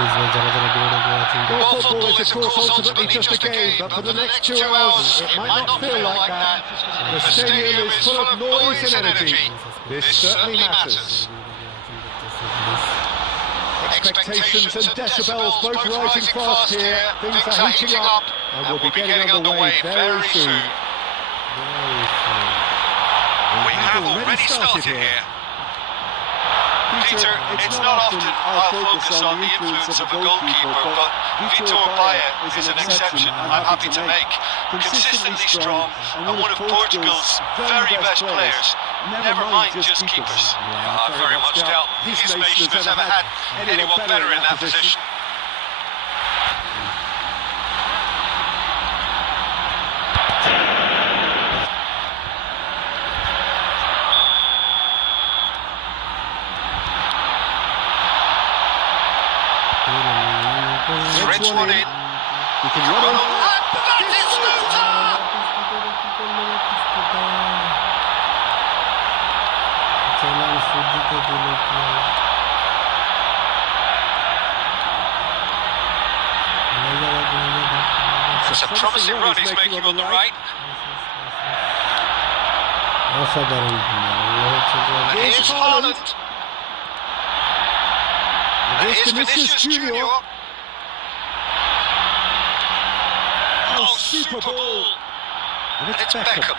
Well, football is of course ultimately just a game, but for the next 2 hours it might not feel like that. The stadium is full of noise and energy. This certainly matters. Expectations and decibels both rising fast here. Things are heating up and we'll be getting underway very soon. We have already started here. Peter, it's not often I'll focus on the influence of a goalkeeper, but Vitor Baia is an exception I'm happy to make. Consistently strong and one of Portugal's very best players. Never mind just keepers. I very much doubt his nation has ever had anyone better in that position. Threads one in. You can run on. That is Luton! It's a promising run he's making on the right. And here's Haaland. And here's Vinicius Junior. Oh, super ball! And it's Beckham.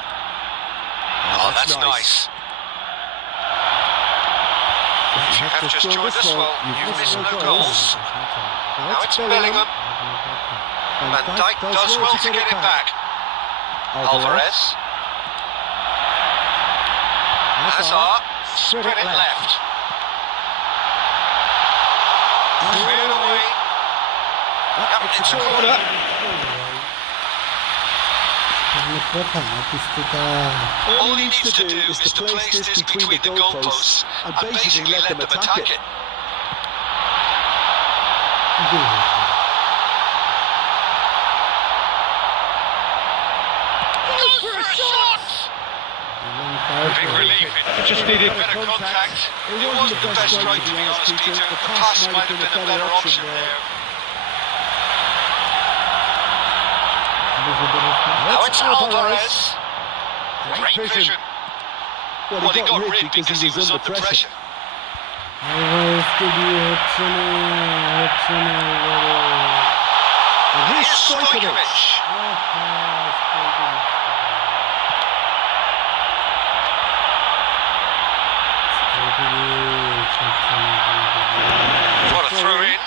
Oh, that's nice. If you have just joined us, well, you've missed no goals. Now it's Bellingham. Van Dijk does well to get it back. Alvarez. Hazard. Spread it left. Cleared away. Yep, it's a corner. All he needs to do is to place this between the goalposts and basically let them attack it. Goes for a shot! Big relief. It just needed better contact. It wasn't the best strike, to be honest, Peter. The pass might have been a better option there. Now it's Alvarez. Great vision. Well, he got rid because he was under pressure. And here's Stojkovic. What a throw in.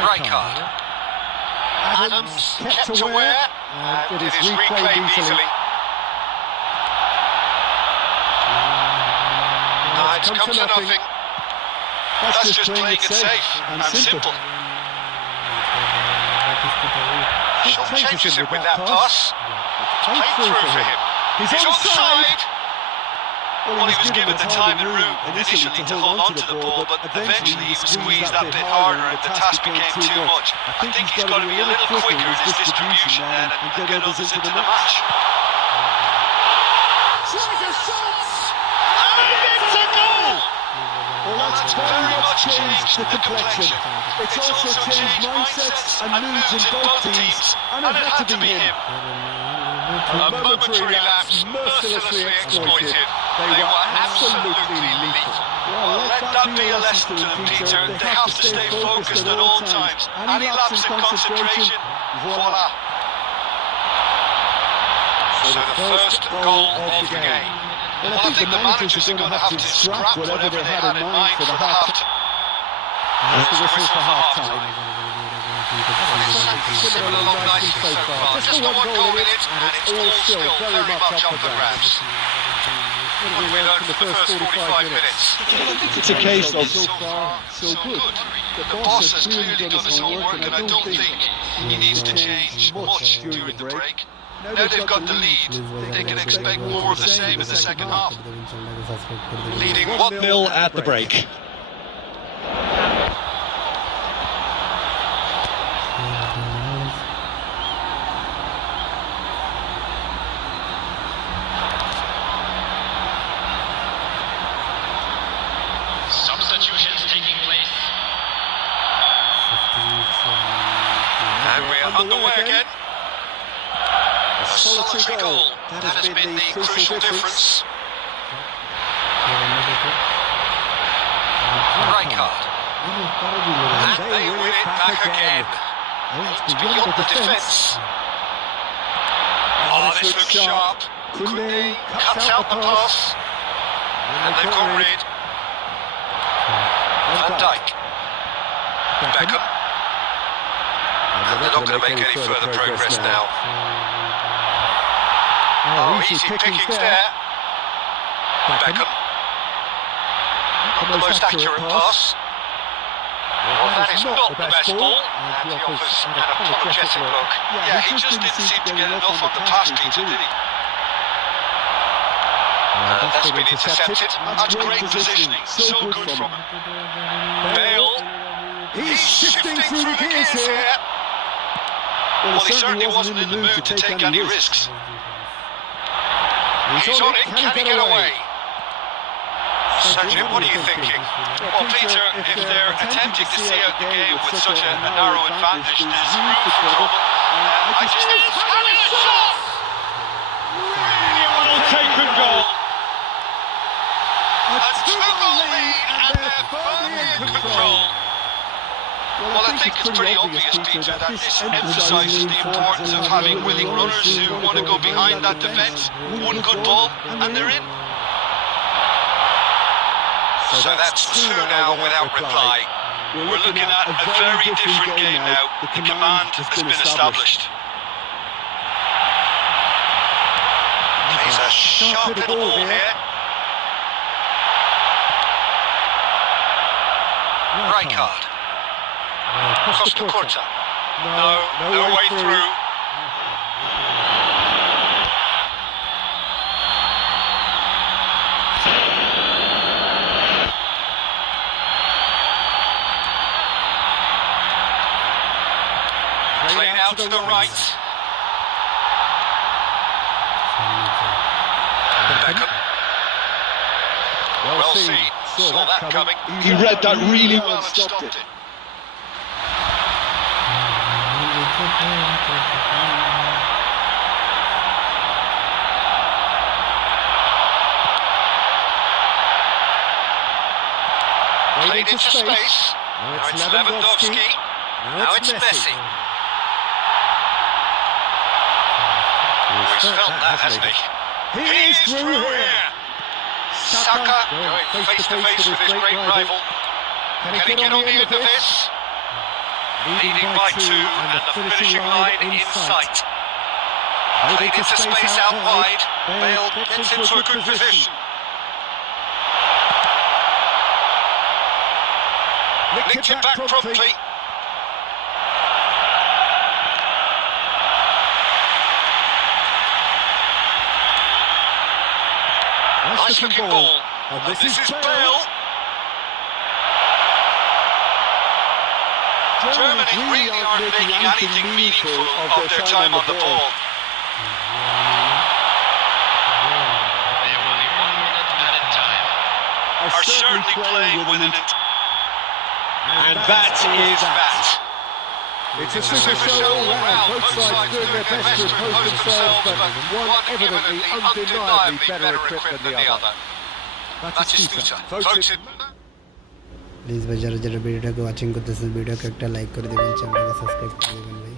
Right card. Adams kept aware and it is replayed easily. No, it's come to nothing. That's just playing it safe and simple. Short changes him with that pass. Played through for him. He's onside. Well, he was given the time and room initially to hold on to the ball, but eventually he squeezed that bit harder and the task became too much. I think he's got to be a little quicker in his distribution then and get others into the match. Tries a shot! And it's a goal! Well, that's very much changed the complexion. It's also changed mindsets and moods in both teams, and it had to be him. A momentary lapse mercilessly exploited. They were absolutely lethal. Well, let that be a lesson to them, Peter. They have to stay focused at all times. Any lapse in concentration, voila. So the first goal of the game. Well, I think the managers are going to have to scrap whatever they had in mind for the half. That's the whistle for half-time. Similar along nicely so far. Just the one goal in it, and it's all still very much up for grabs. What have we learned from the first 45 minutes? It's a case of so far, so good. The boss has clearly done his homework, and I don't think he needs to change much during the break. Now they've got the lead, they can expect more of the same in the second half. Leading 1-0 at the break. underway again. A solitary goal. That has been the crucial difference. Right card. And they win it back again. It's beyond the defence. Oh, this looks sharp. Kunde cuts out the pass. And they've got rid. Van Dijk. Beckham. And they're not going to make any further progress now. Oh, easy pickings there. Beckham. Not the most accurate pass. Well, that is not the best ball. And he offers an apologetic look. Yeah, he just didn't seem to get enough on the pass, Peter, did he? That's been intercepted. That's great positioning. So good from him. Bale. He's shifting through the gears here. Well, he certainly wasn't in the mood to take any risks. He's on it. Can he get away? Sergio, what are you thinking? Well, Peter, if they're attempting to see out the game with such a narrow advantage, there's room for trouble. I just think he's having a shot! Really well-taken goal. A two-goal lead, and they're firmly in control. Well, I think it's pretty obvious, Peter, that this emphasises the importance of having willing runners who want to go behind that defence. One good ball, and they're in. So that's two now without reply. We're looking at a very different game now. The command has been established. He's a sharp little ball here. Right card. Costa Curta. No way through. Played out to the right. Beckham. Well seen. Saw that coming. He read that really well and stopped it. Played into space. Now it's Lewandowski. Now it's Messi. He's felt that, hasn't he? He is through here. Saka going face to face with his great rival. Can he get on the end of this? Leading by two, and the finishing line in sight. Played into space out wide. Bale gets into a good position. Nicked it back promptly. Nice looking ball. And this is Bale. Germany really aren't making anything meaningful of their time on the ball. They are only 1 minute at a time. Are certainly playing with an and that is that. It's a super show all round. Both sides doing their best to impose themselves, but one evidently undeniably better equipped than the other. That's his scooter. Voted. Please ভাই যারা যারা ভিডিওটাকে watching করতেছেন ভিডিওকে একটা like করে দেবেন, চ্যানেলটাকে সাবস্ক্রাইব করে দেবেন ভাই।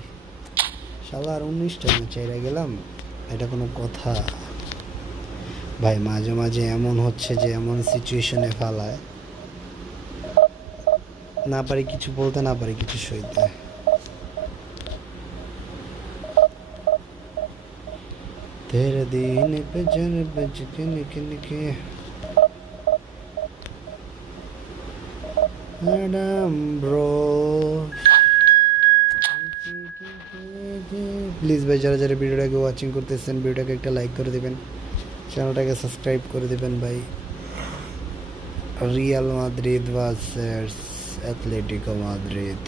শালা আর 19টা ম্যাচ হেরে গেলাম, এটা কোনো কথা ভাই? মাঝে মাঝে এমন হচ্ছে যে এমন সিচুয়েশনে ফেলায়, না পারি কিছু বলতে, না পারি কিছু সইতে। तेरे दिन पे जन बज के निके निके मैडम ब्रो। প্লিজ ভাই যারা যারা ভিডিওটাকে ওয়াচিং করতেছেন ভিডিওটাকে একটা লাইক করে দিবেন, চ্যানেলটাকে সাবস্ক্রাইব করে দিবেন ভাই। Real Madrid versus Atletico Madrid.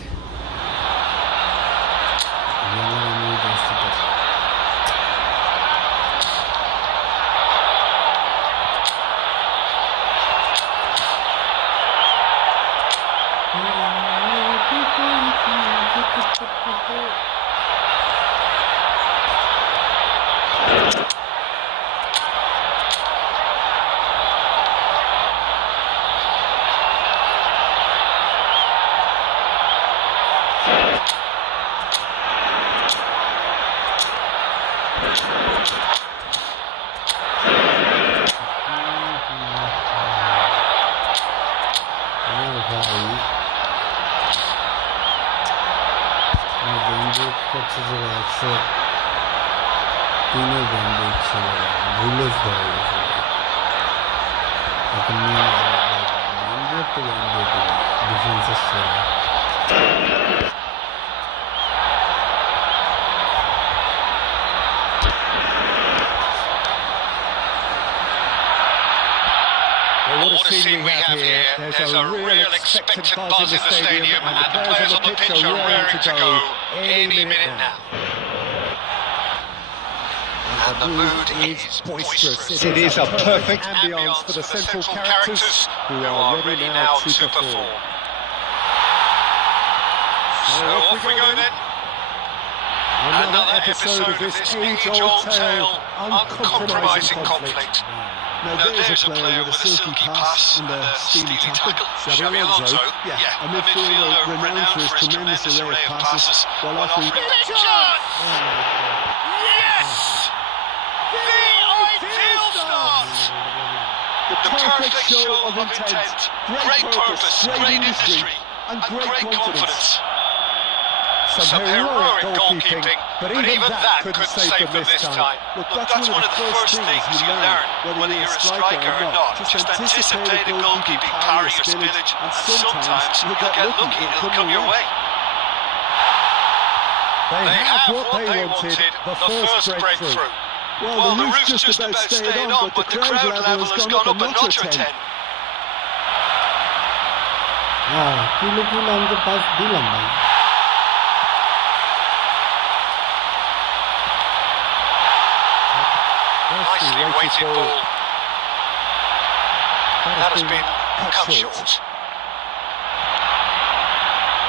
করছে যে 103 ব্যান্ডেজ ছিল, ভুলে হয়ে গেছে এখন নিয়ে ব্যান্ডেজ তো ব্যান্ডেজ ডিফেন্সের সেরা। What a scene we have here. There's a real expectant buzz in the stadium, and the players on the pitch are raring to go any minute now. And the mood is boisterous. It is a perfect ambience for the central characters who are ready now to perform. So off we go then. Another episode of this age-old tale, uncompromising conflict. Now there's a player with a silky pass and a steely tackle. Xabi Alonso, a midfielder renowned for his tremendous array of passes, while offering... Yes! The ideal start! The perfect show of intent, great purpose, great industry, and great confidence. Some heroic goalkeeping, but even that couldn't save them this time. Look, that's one of the first things you learn, whether you're a striker or not. Just anticipate a goalkeeping parry or spillage, and sometimes you'll get lucky, it'll come your way. They have what they wanted, the first breakthrough. Well, the roof's just about stayed on, but the crowd level has gone up a notch or 10. Kilo আমাকে pass দিলাম ভাই। Nicely weighted ball. That has been cut short.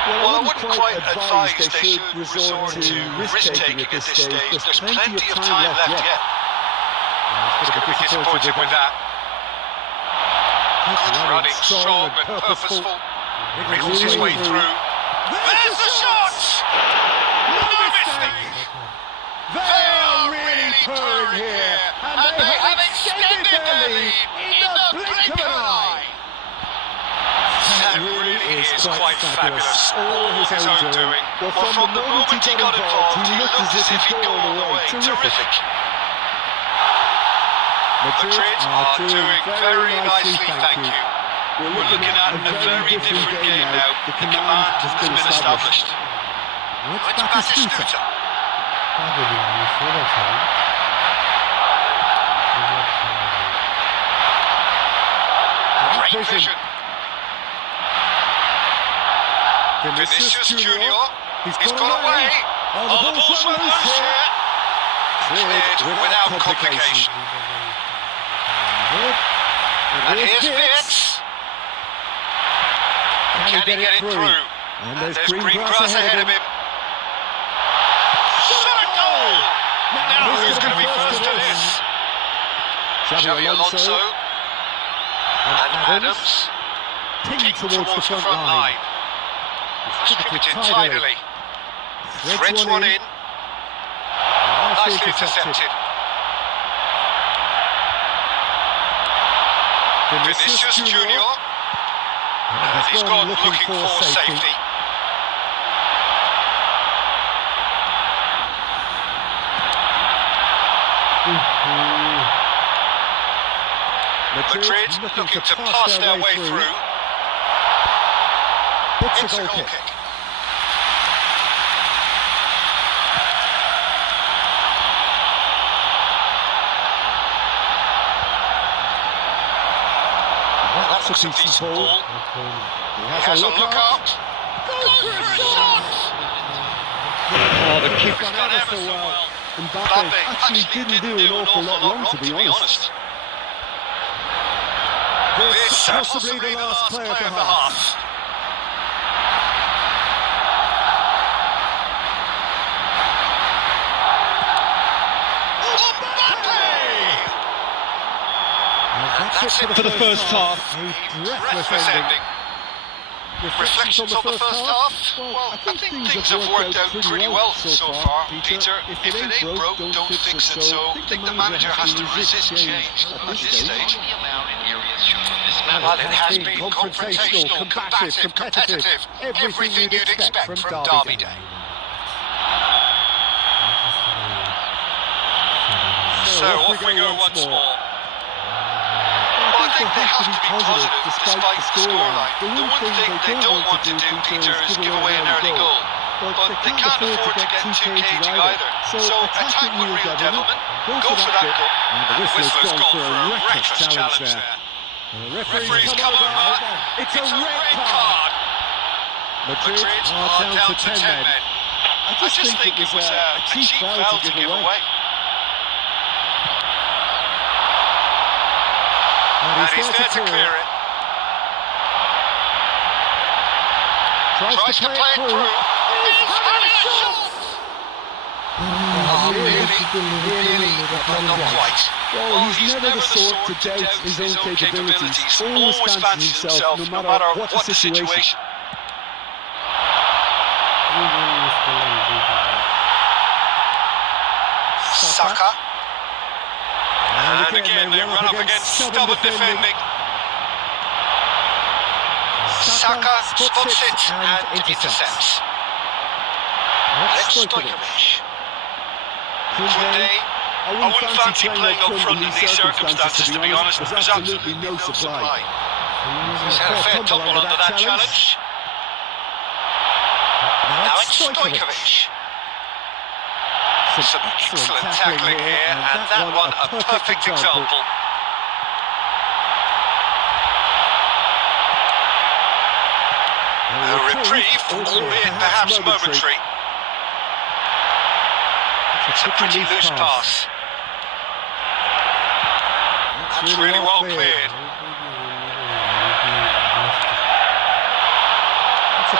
Well, I wouldn't quite advise they should resort to risk-taking at this stage. There's plenty of time left yet. He's going to be disappointed with that. Good running, strong and purposeful. Wriggles his way through. There's the shot! No mistake! They are really purring here, and they have extended their lead in the blink of an eye. That really is quite fabulous, all his own doing. Well, from the moment he got involved, he looked as if he'd go all the way. Terrific. Madrid are doing very nicely, thank you. We're looking at a very different game now. The command has been established. It's Batistuta. Great vision. Vinicius Junior. He's got away. Oh, the ball's loose here. Cleared without complication. And here's Vitz. Can he get it through? And there's green grass ahead of him. Shot a goal! Now who's going to be first to this? Xabi Alonso. And Adams. Pinged towards the front line. Distributed tidily. Threads one in. Nicely intercepted. Vinicius Junior. And he's gone looking for safety. Madrid looking to pass their way through. It's a goal kick. That's a decent ball. He has a look up. Go for a shot! Oh, the kick It's done ever so well. Mbappe actually didn't do an awful lot wrong, to be honest. This possibly the last play of the half. That's it For the first half. Breathless ending. Reflections on the first half? Well, I think things have worked out pretty well so far, Peter. If it ain't broke, don't fix it. So I think the manager has to resist change at this stage. Well, it has been confrontational, combative, competitive. Everything you'd expect from Derby Day. So off we go once more. Well, I think they have to be positive despite the scoreline. The one thing they don't want to do, Peter, is give away an early goal. But they can't afford to get too cagey either. So attack with real devilment, go for that goal. And the whistler's gone for a reckless challenge there. The referee's come over. It's a red card. Madrid are down to 10 men. I just think it was a cheap foul to give away. And he's there to clear it. Tries to play it through. He's having a shot! Oh, nearly, but not quite. Well, he's never the sort to doubt his own capabilities. Always fancies himself, no matter what the situation. Saka. And again, they run up against stubborn defending. Saka spots it and intercepts. That's Stojkovic. Koundé. I wouldn't fancy playing up front in these circumstances, to be honest. There's absolutely no supply. He's had a fair tumble under that challenge. Now it's Stojkovic. Some excellent tackling here, and that one a perfect example. A reprieve, albeit perhaps momentary. It's a pretty loose pass. That's really well cleared.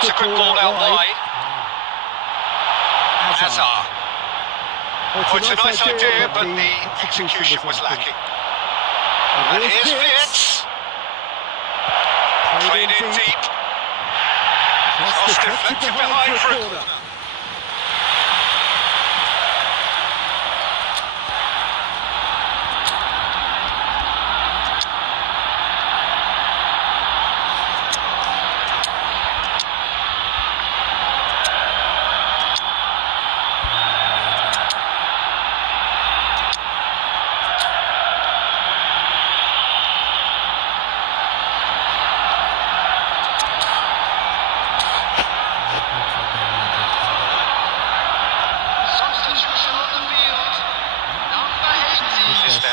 It's a good ball out wide. Hazard. Oh, it's a nice idea, but the execution was lacking. And here's Fitz. Played in deep. Cross deflected behind for a corner.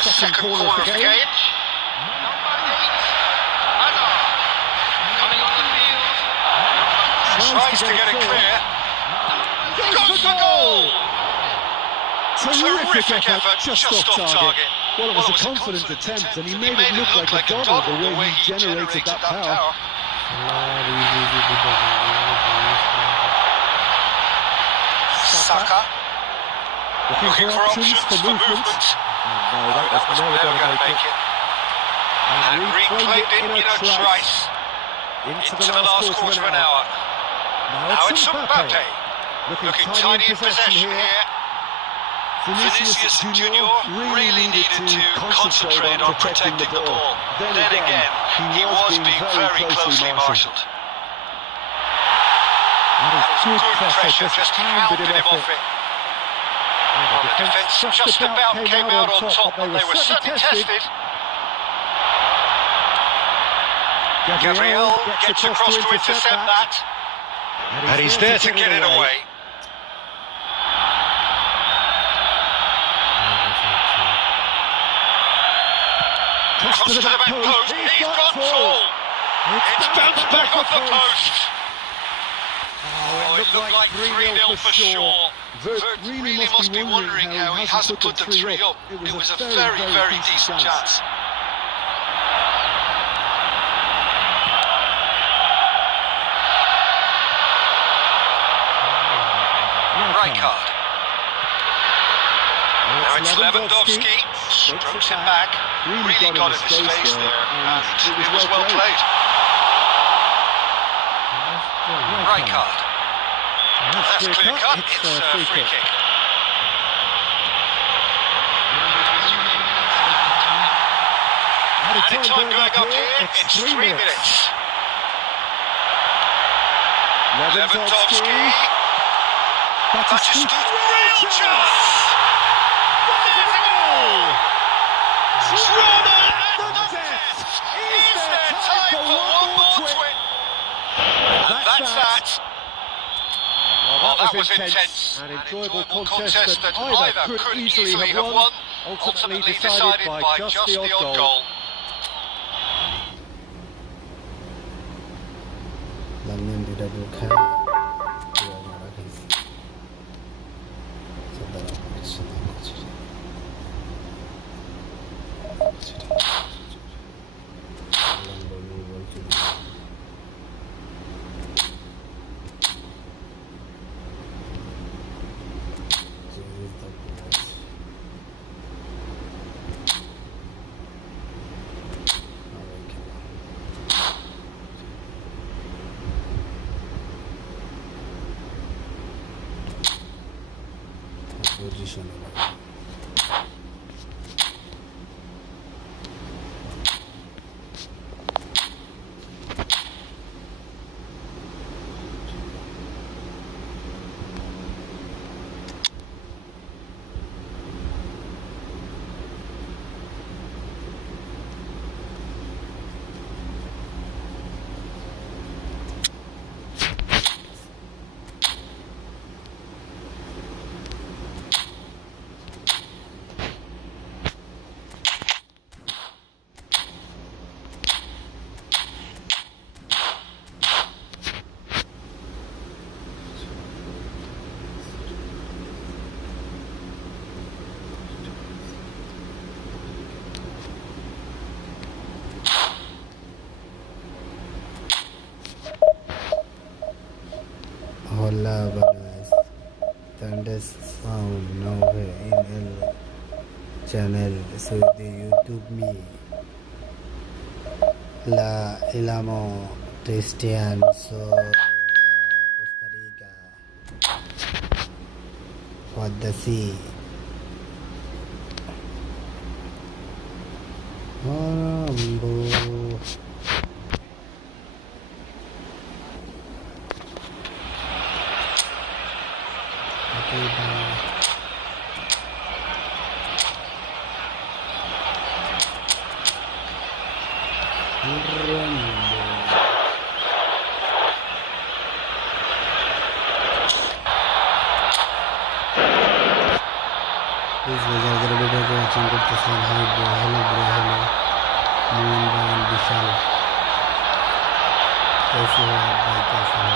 Second corner for the game. Number 8, Hazard, coming on the field. Tries to get it clear. Goes for goal! Terrific effort, just off target. Well, it was a confident attempt, and he made it look like a double the way he generated that power. Saka. Looking for options for movement. No, that was never going to make it. And reclaimed it in a trice. Into the last quarter of an hour. Now it's Mbappe. Looking tidy in possession here. Vinicius Junior really needed to concentrate on protecting the ball. Then again, he was being very closely marshalled. That is good pressure, just hounded him off it. Well, the defence just about came out on top, but they were certainly tested. Gabriel gets across to intercept that. And he's there to get it away. Cross to the back post, he's got full. It's bounced back off the post. Oh, it looked like 3-0 for sure. Vert really must be wondering how he hasn't put the 3 up. It was a very, very decent chance. Right card. Now it's Lewandowski, strokes him back, really got in his face there, and it was well played. Right card. That's clear cut, it's a free kick. Added time going up here, it's 3 minutes. Lewandowski. That's a real chance! What a goal! Drama at the death! Is there time for one more twin? And that's that. Well, that was intense and enjoyable contest that either could easily have won, ultimately decided by just the odd goal. Langnya tidak buka. Dua marah guys. Sedang position. Hola, buenas tardes. Now in el channel soy de YouTube me la llamo Cristian, soy de Costa Rica. What the sea? Please guys, अगर video को watching करते हैं, hi bro, hello Mohan भाई, विशाल, कैसे हो आप भाई, कैसे हो?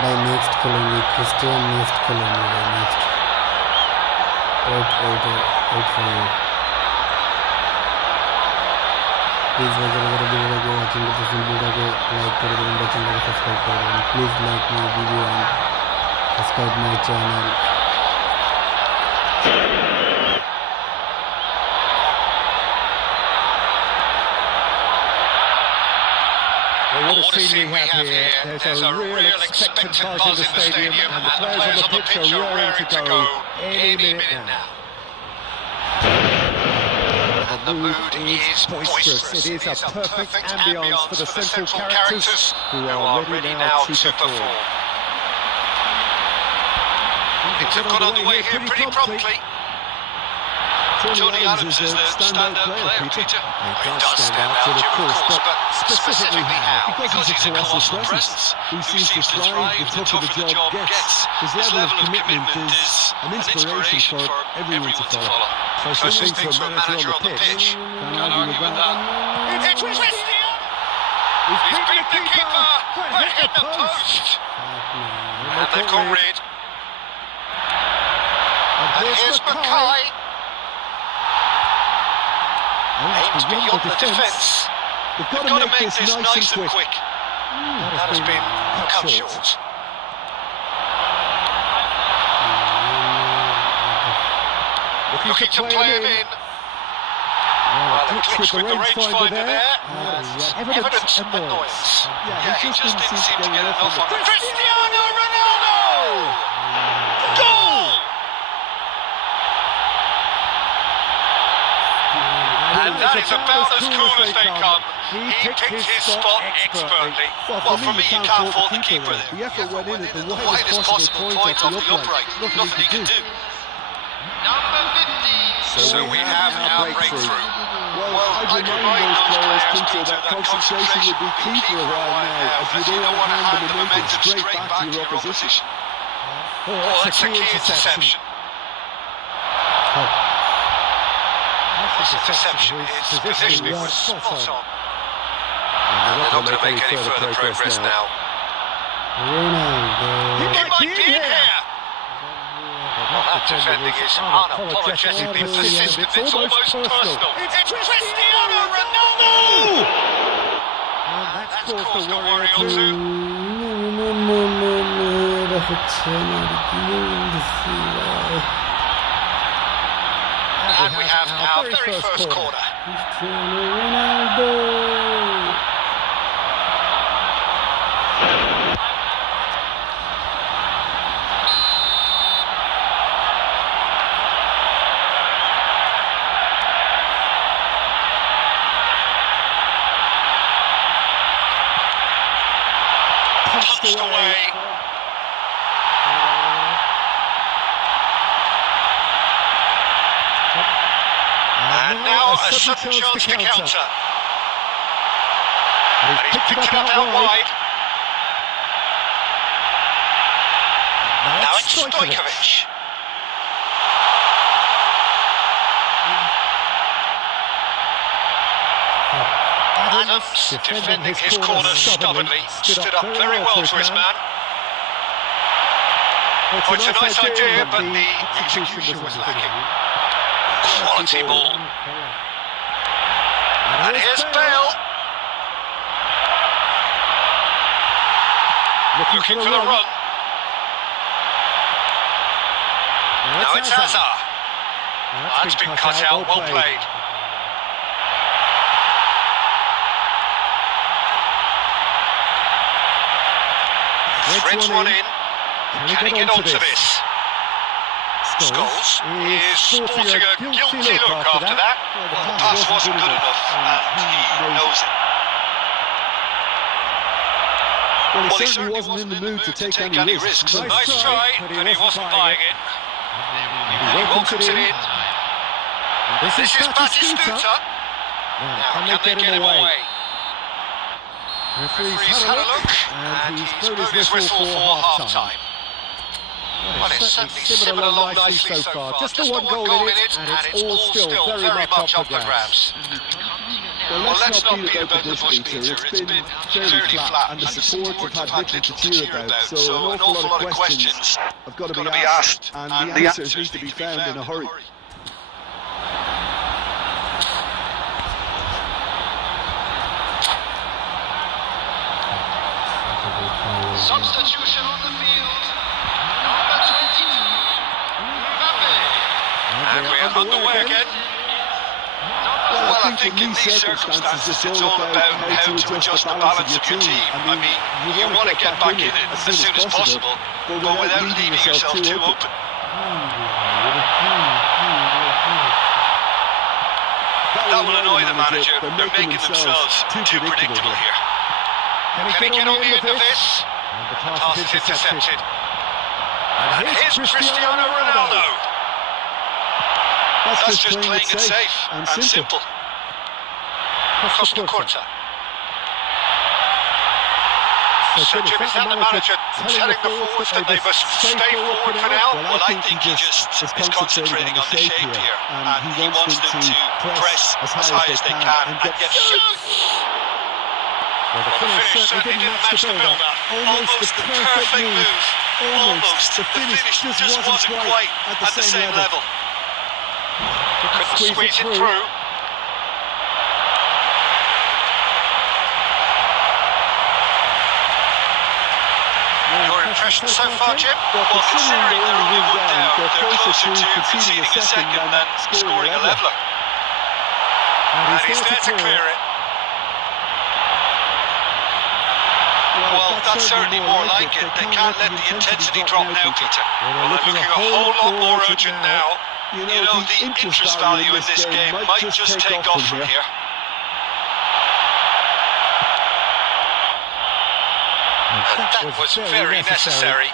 भाई नेक्स्ट खेलेंगे, क्रिस्टियन नेक्स्ट खेलेंगे भाई, next wait for you. Please अगर वीडियो को वाचिंग करते हैं, वीडियो को लाइक कर दें, चैनल को सब्सक्राइब कर दें। Please like my video and subscribe my channel. Well, what a scene we have here. There's a real expectant buzz in the stadium, and the players on the pitch are raring to go any minute now. The mood is boisterous. It is a perfect ambience for the central characters who are ready now to perform. Things have got underway here pretty promptly. Johnny Adams is the standout player, Peter. He does stand out, of course, but specifically how? Because he's a colossal presence who seems to thrive the tougher the job gets. His level of commitment is an inspiration for everyone to follow. Closest thing for a manager on the pitch. Can't argue with that. It's Christian! He's beaten the keeper, but hit the post. And they've got rid. And here's Mackay. Aims beyond the defence. They've got to make this nice and quick. That has been cut short. Looking to play him in. Well, a glitch with the rangefinder there. Evident annoyance. Yeah, he just didn't seem to get enough on Cristiano Ronaldo! Goal! And That is about as cool as they come. He picked his spot expertly. Well, for me, you can't fault the keeper there. The effort went in at the widest possible point off the upright. Nothing he can do. Number 50. So we have our breakthrough. Well, I'd remind those players, Peter, that concentration would be key for a while now, as you don't want to hand the momentum straight back to your opposition. Oh, that's a key interception. This interception is positioning was spot on. And they're not going to make any further progress now. He might be in here! Well, that defending is unapologetically persistent. It's almost personal. It's Cristiano Ronaldo! And that's caused a worry or two. And we have our very first corner. Cristiano Ronaldo. Punched away. And now a sudden chance to counter. And he's picked it up out wide. Now it's Stojkovic. Adams defending his corner stubbornly. Stood up very well to his man. It's a nice idea, but the execution was lacking. Quality ball. And here's Bale. Looking for the run. Now it's Hazard. That's been cut out, well played. Threads one in. Can he get onto this? Scholes is sporting a guilty look after that. Well, the pass wasn't good enough, and he knows it. Well, he certainly wasn't in the mood to take any risks. Nice try, but he wasn't buying it. He welcomes it in. This is Batistuta. Now, can they get him away? Referee's had a look, and he's blown his whistle for half-time. Well, it's certainly simmered along nicely so far. Just the one goal in it, and it's all still very much up for grabs. Well, let's not beat about the bush, Peter. It's been fairly flat, and the support have had little to cheer about. So an awful lot of questions have got to be asked, and the answers need to be found in a hurry. Substitution on the field. Number 22. Mbappe. And we're underway again. Well, I think in these circumstances it's all about how to adjust the balance of your team. I mean, you want to get back in it as soon as possible, but without leaving yourself too open. That will annoy the manager. They're making themselves too predictable here. Can he get on the end of this? The pass is intercepted. And here's Cristiano Ronaldo. That's just playing it safe and simple. Costa Curta. So Jim, is that the manager telling the forwards that they must stay forward for now? Well, I think he just is concentrating on the shape here. And he wants them to press as high as they can and get shoots. Well, the finish certainly didn't match the build-up. Almost the perfect move. Almost. The finish just wasn't quite at the same level. Couldn't squeeze it through. Your impression so far, Jim? Well, considering they're only 1 down, they're closer to conceding a second than scoring a leveller. And he's there to clear it. Well, that's certainly more like it. They can't let the intensity drop now, Peter. Well, they're looking a whole lot more urgent now. You know, the interest value in this game might just take off from here. That was very necessary.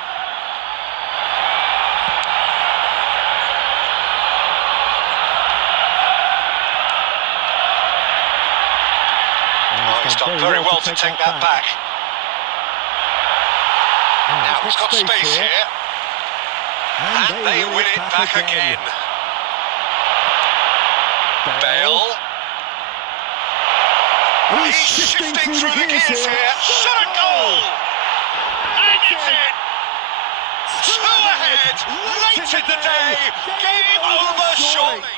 Oh, he's done very well to take that back. Now he's got space here. And they win it back again. Bale. He's shifting through the gears here. Shot a goal! And it's in! Two ahead! Late in the day! Game over surely!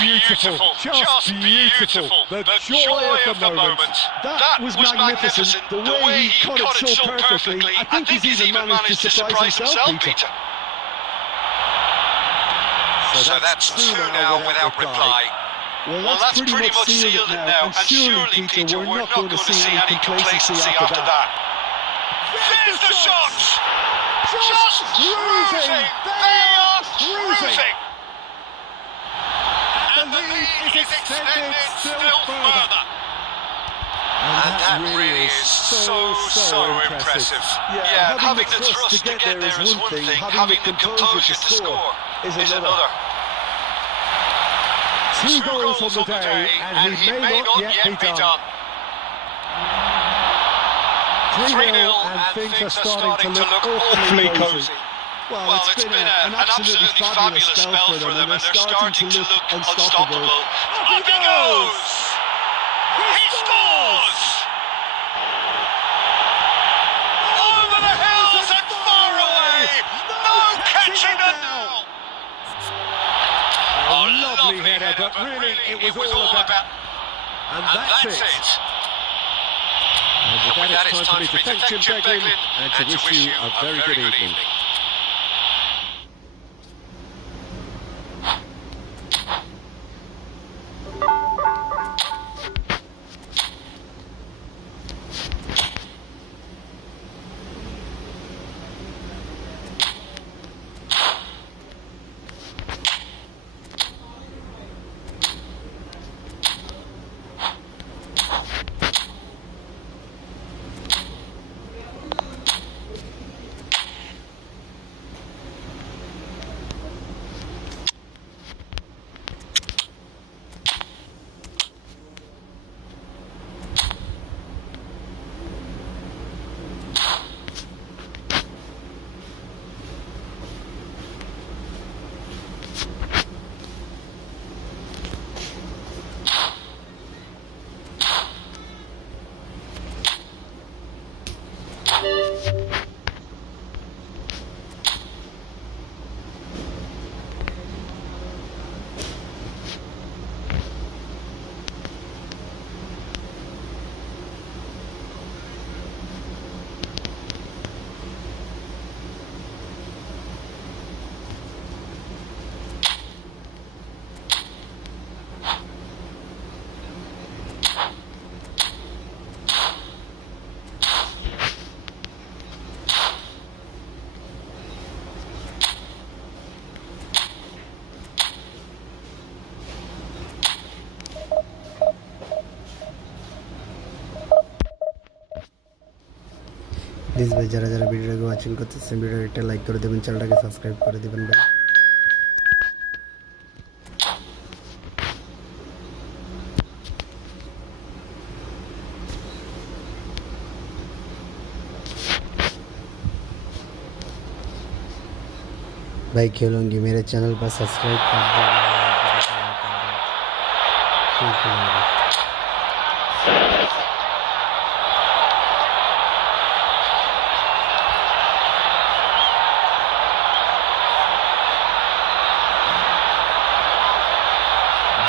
Beautiful, just beautiful. The joy of the moment. That was magnificent. The way he caught it so perfectly. I think he's even managed to surprise himself, Peter. So that's 2 now without reply. Well, that's pretty much sealed it now. And surely, Peter, we're not going to see any complacency after that. There's the shot! Just cruising! They are cruising! And the lead is extended still further. And that really is so impressive. Yeah, having the trust to get there is one thing, having the composure to score is another. 2 goals on the day, and he may not yet be done. 3-0, and things are starting to look awfully cosy. Well, it's been an absolutely fabulous spell for them, and they're starting to look unstoppable. Up he goes! He scores! Over the hills and far away! No catching it now! A lovely header, but really it was all about... And that's it. And with that, it's time for me to thank Jim Beglin and to wish you a very good evening. Please ভাই যারা যারা ভিডিওটাকে watching করতেছেন ভিডিওটা like করে দেবেন, চ্যানেলটাকে subscribe করে দেবেন ভাই। भाई खेलूंगी मेरे चैनल पर सब्सक्राइब कर दो।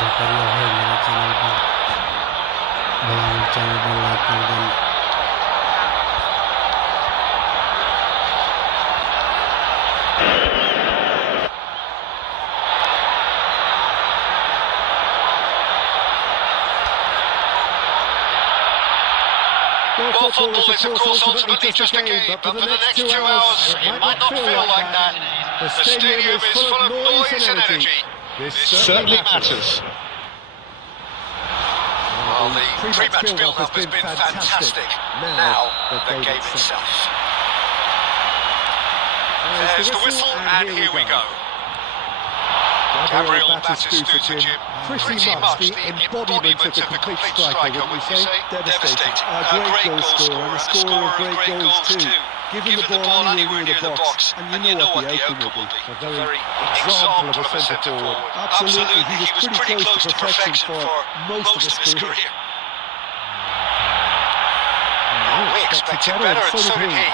जकरिया है मेरे चैनल पर, भाई मेरे चैनल पर लाइक कर दें। Well, football is of course ultimately just a game, but for the next 2 hours it might not feel like that. The stadium is full of noise and energy. This certainly matters. Well, the pre-match build-up has been fantastic. Now, the game itself. There's the whistle, and here we go. Gabriel Batistuta, Jim. Pretty much the embodiment of the complete striker, wouldn't you say? Devastating. A great goal scorer, and a scorer of great goals too. Give him the ball anywhere near the box, and you know what the outcome will be. A very example of a centre forward. Absolutely, he was pretty close to perfection for most of his career. We expected better, and so did he.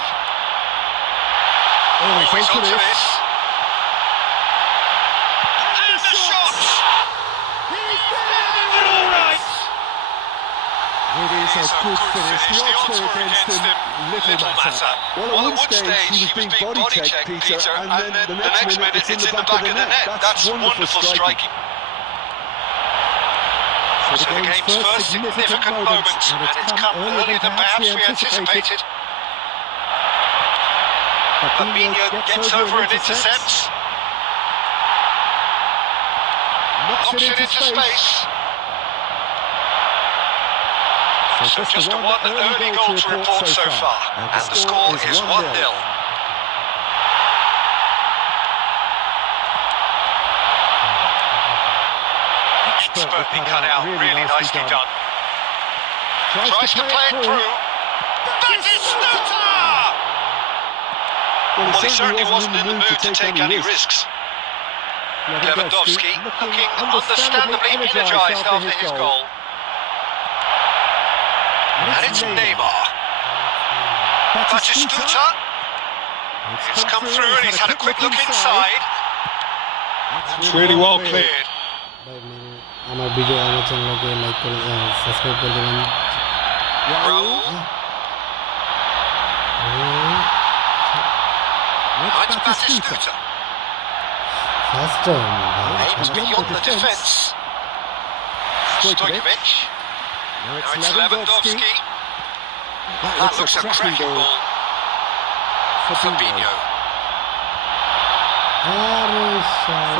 Oh, he's onto this. And the shot! He's delivered all right! It is a good finish. The odds score against him, little matter. Well, at one stage he was being body checked, Peter, and then the next minute it's in the back of the net. That's wonderful striking. So the game's first significant moment, and it's come earlier than perhaps we anticipated. Fabinho gets over and intercepts. Knocks it into space. So just a one early goal to report so far. And the score is 1-0. Expertly cut out, really nicely done. Tries to play it through. Batistuta! Well, he certainly wasn't in the mood to take any risks. Lewandowski looking understandably energised after his goal. And it's Neymar. Batistuta. It's come through and he's had a quick look inside. It's really well cleared. আমার video আমার চ্যানেলকে like করে subscribe করে দেবেন Batistuta. First time. Aims beyond the defence. Stojkovic. Now it's Lewandowski. That looks a cracking ball. Fabinho.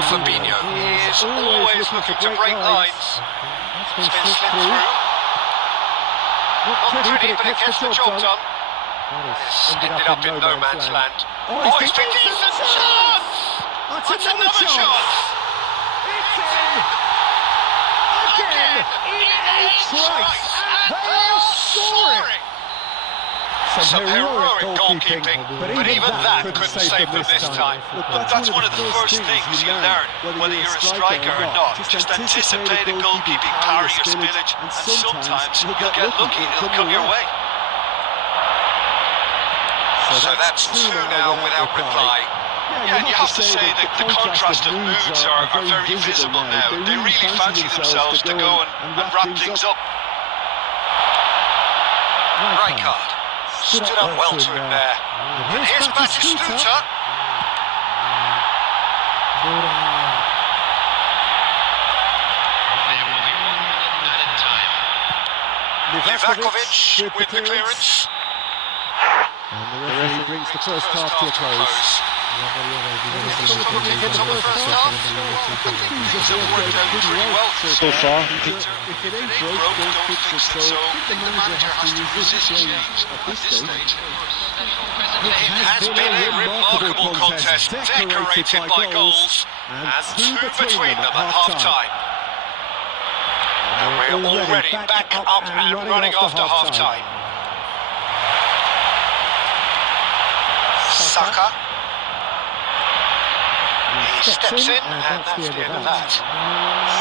Fabinho is always looking to break lines. It's been slipped through. Not pretty, but it gets the job done. This ended up in no man's land. Oh, he's been decent chance! That's another chance! It's in! Again! Twice! And they're scoring! Some heroic goalkeeping, but even that couldn't save them this time. That's one of the first things you learn, whether you're a striker or not. Just anticipate a goalkeeping power your spillage, and sometimes you'll get lucky and it'll come your way. So that's 2 now without reply. Yeah, and you have to say that the contrast of moods are very visible now. They really fancy themselves to go and wrap things up. Right card. Stood up well to him there. Here's Batistuta. Livakovic with the clearance. And the referee brings the first half to a close. So far, if it ain't broke, don't fix it. So the manager has to resist change at this stage. It has been a remarkable contest, decorated by goals, and 2 between them at half-time. And we're already back up and running after half-time. Saka. He steps in, and that's the end of that.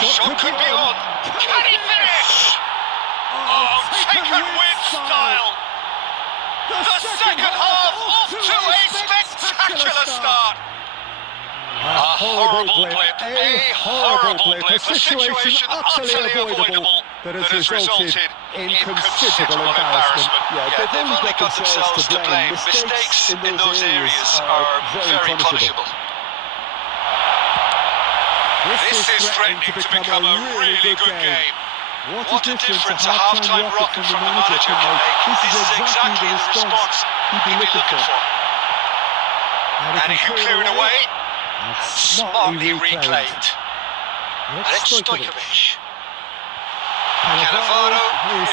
Shot could be on. Can he finish? Oh, taken with style. The second half off to a spectacular start. A horrible blip, a situation utterly avoidable that has resulted in considerable embarrassment. Yeah, they've only got themselves to blame. Mistakes in those areas are very punishable. This is threatening to become a really good game. What a difference a half-time rocket from the manager can make. This is exactly the response he'd be looking for. And he can clear it away. Smartly reclaimed. And it's Stojkovic. Cannavaro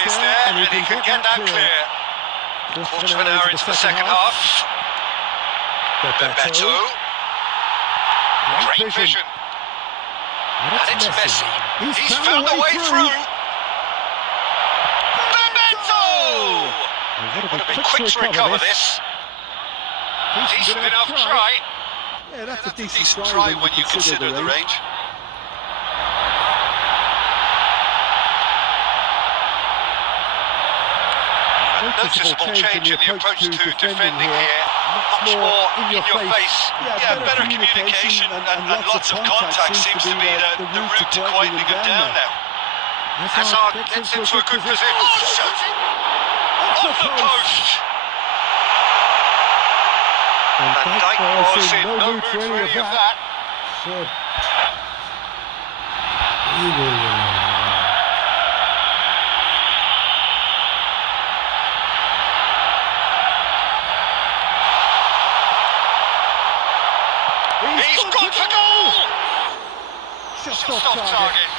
is there, and he can get that clear. Quarter of an hour into the second half. Bebeto. Great vision. And it's Messi. He's found a way through. Bebeto! What a quick to recover this. Decent enough try. Yeah, that's a decent try when you consider the range. Noticeable change in the approach to defending here. Much more in your face. Yeah, better communication and lots of contact seems to be the route to quieting them down now. Hazard gets into a good position. Oh, shooting! Off the post! And Dijk was in no mood for any of that. Sure. He's gone for goal! Just Off off target.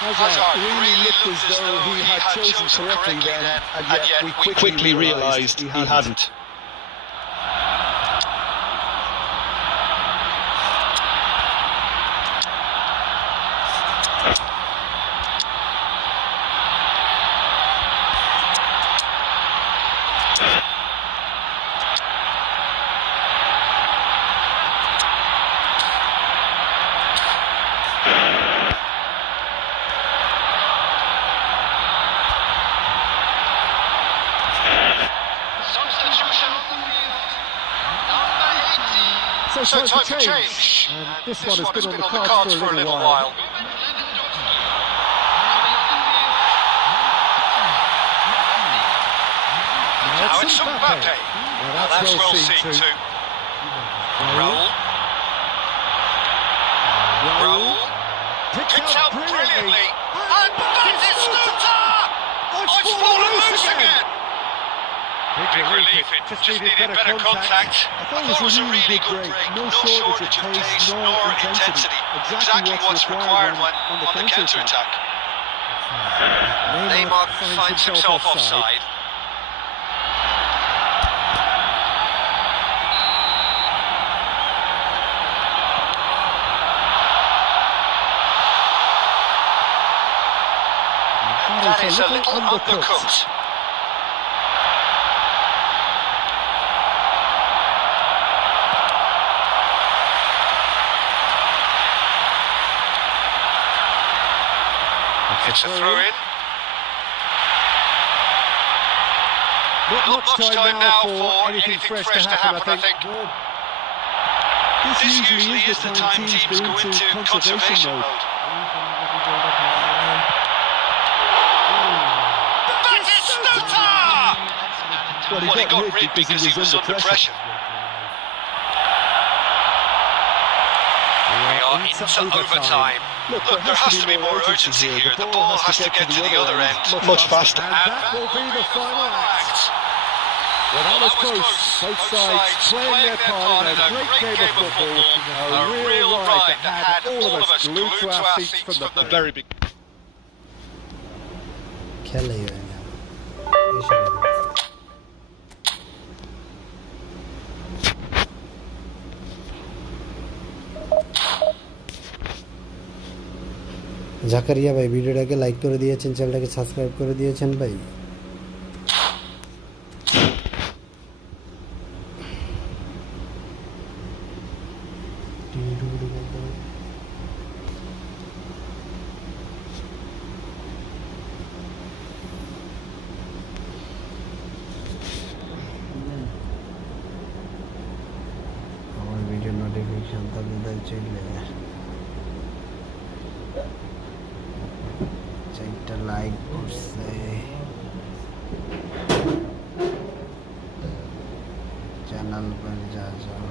Hazard really looked as though he had chosen correctly then, and yet we quickly realised he hadn't. So time for change. And this one has been on the cards for a little while. Now it's Mbappe. Well, that's well seen too. Raul. Picks out brilliantly. And Batistuta! Oh, it's fallen loose again. Big relief, it just needed better contact. I thought it was a really good break. No shortage of pace nor intensity. Exactly what's required on the counter-attack. Neymar finds himself offside. That is a little undercooked. It's a throw-in. Not much time now for anything fresh to happen, I think. This usually is the time teams go into conservation mode. Batistuta! Well, he got rid because he was under pressure. We are into overtime. Look, there has to be more urgency here. The ball has to get to the other end much faster. And that will be the final act. Well, that was close. Both sides playing their part in a great game of football. A real ride that had all of us glued to our feet from the very beginning. Zakaria ভাই ভিডিওটাকে like করে দিয়েছেন, চ্যানেলটাকে subscribe করে দিয়েছেন ভাই। আমার video notification তাদের চলে একটা লাইক করছে, চ্যানেল पर जा जाओ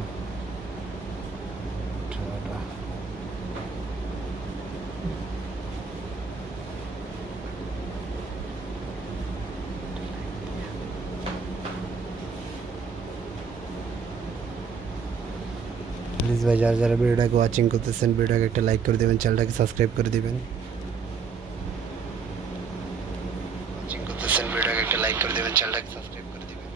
थोड़ा प्लीज ভাই যারা যারা ভিডিওটাকে ওয়াচিং করতেছেন ভিডিওটাকে একটা লাইক করে দেবেন, চ্যানেলটাকে সাবস্ক্রাইব করে দেবেন। ওয়াচিং করতেছেন ভিডিওটাকে একটা লাইক করে দেবেন, চ্যানেলটাকে সাবস্ক্রাইব করে দেবেন।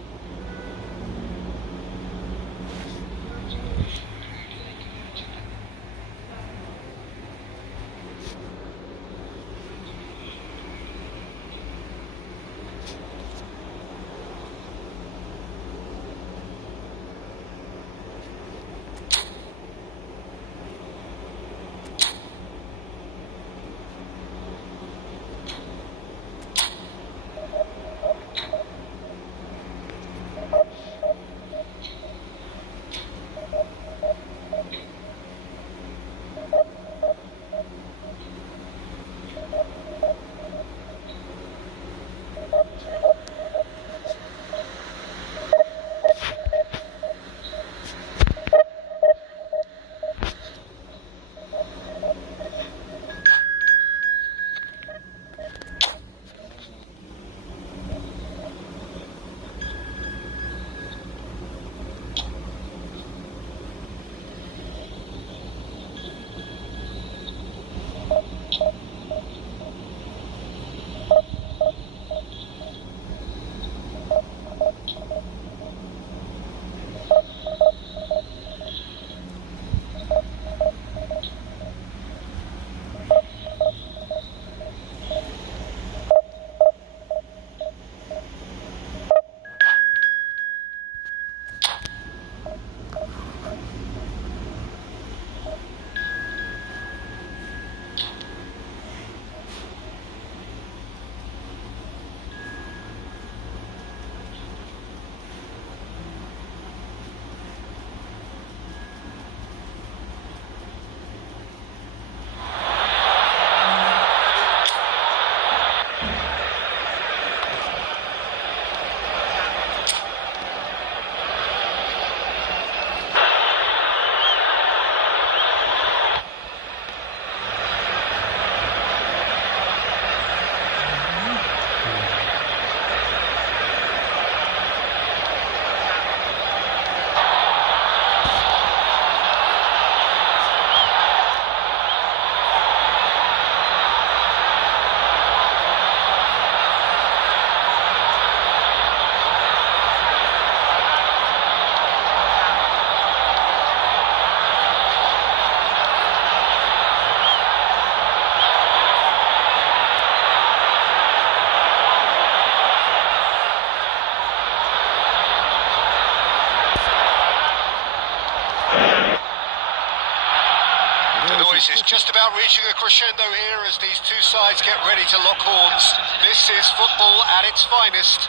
Is just about reaching a crescendo here as these two sides get ready to lock horns. This is football at its finest.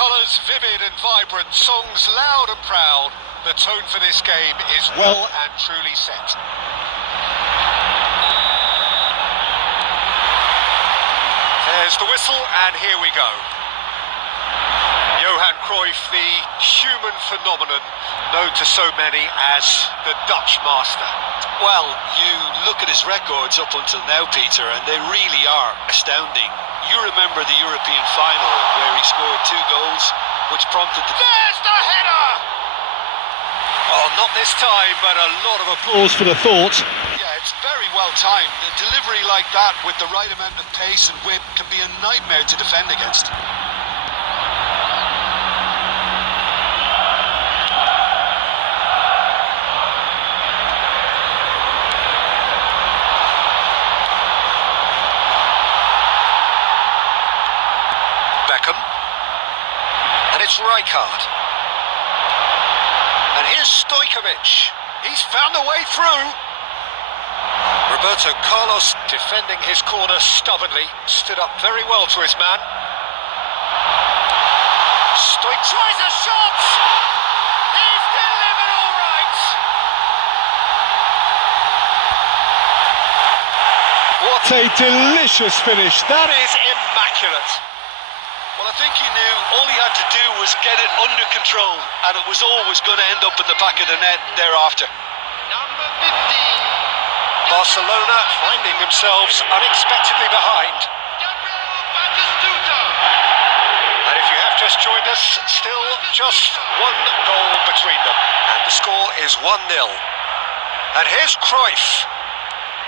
Colours vivid and vibrant, songs loud and proud. The tone for this game is well and truly set. There's the whistle and here we go. Johan Cruyff, the human phenomenon, known to so many as the Dutch master. Well, you look at his records up until now, Peter, and they really are astounding. You remember the European final where he scored 2 goals, which prompted the... There's the header! Oh, not this time, but a lot of applause for the thought. Yeah, it's very well timed. A delivery like that with the right amount of pace and whip can be a nightmare to defend against. It's Rijkaard. And here's Stojkovic. He's found a way through. Roberto Carlos defending his corner stubbornly. Stood up very well to his man. Stoik tries a shot. He's delivered all right. What a delicious finish. That is immaculate. Well, I think he knew all he had to do was get it under control, and it was always going to end up at the back of the net thereafter. Number 15. Barcelona finding themselves unexpectedly behind. And if you have to just joined us, still just one goal between them. And the score is 1-0. And here's Cruyff.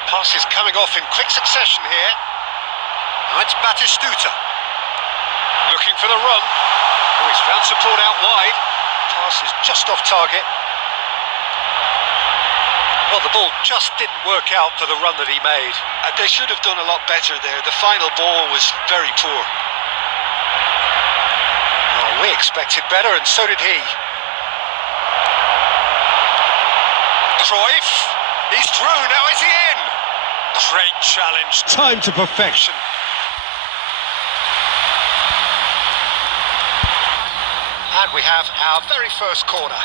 Pass is coming off in quick succession here. Now it's Batistuta. Looking for the run. Oh, he's found support out wide. Pass is just off target. Well, the ball just didn't work out for the run that he made. They should have done a lot better there. The final ball was very poor. Oh, we expected better, and so did he. Cruyff, he's through, now is he in? Great challenge, time to perfection. And we have our very first corner.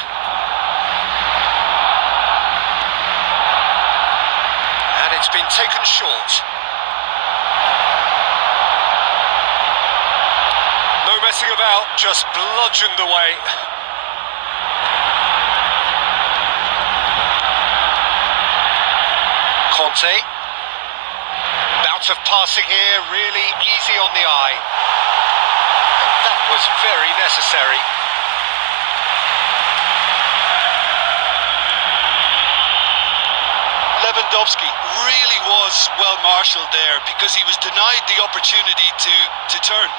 And it's been taken short. No messing about, just bludgeoned away. Conte. Bounce of passing here, really easy on the eye. And that was very necessary. Lewandowski really was well marshalled there because he was denied the opportunity to turn.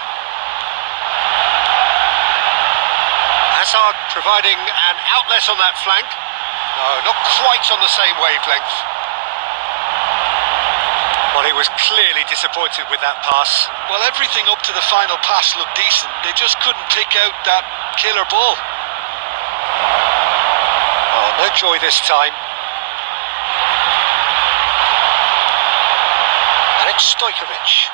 Hazard providing an outlet on that flank. No, not quite on the same wavelength. Well, he was clearly disappointed with that pass. Well, everything up to the final pass looked decent. They just couldn't pick out that killer ball. Oh, no joy this time. And it's Stojkovic.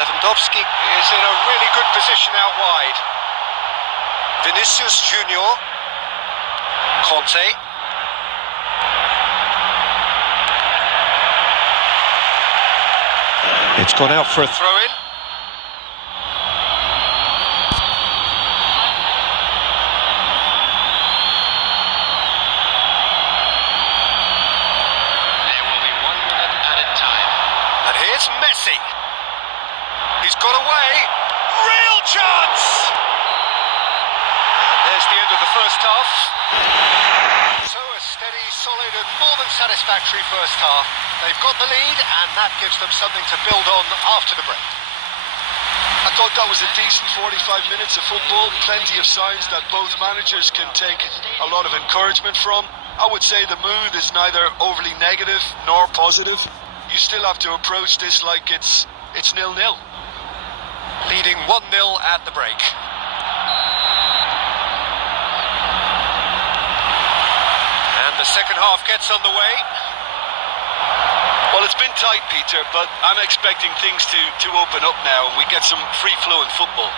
Lewandowski is in a really good position out wide. Vinicius Junior. Conte. It's gone out for a throw-in. There will be 1 minute added time. And here's Messi. He's got away. Real chance! And there's the end of the first half. So a steady, solid and more than satisfactory first half. They've got the lead and that gives them something to build on after the break. I thought that was a decent 45 minutes of football. Plenty of signs that both managers can take a lot of encouragement from. I would say the mood is neither overly negative nor positive. You still have to approach this like it's 0-0. Leading 1-0 at the break. And the second half gets underway. Well, it's been tight, Peter, but I'm expecting things to open up now and we get some free-flowing football.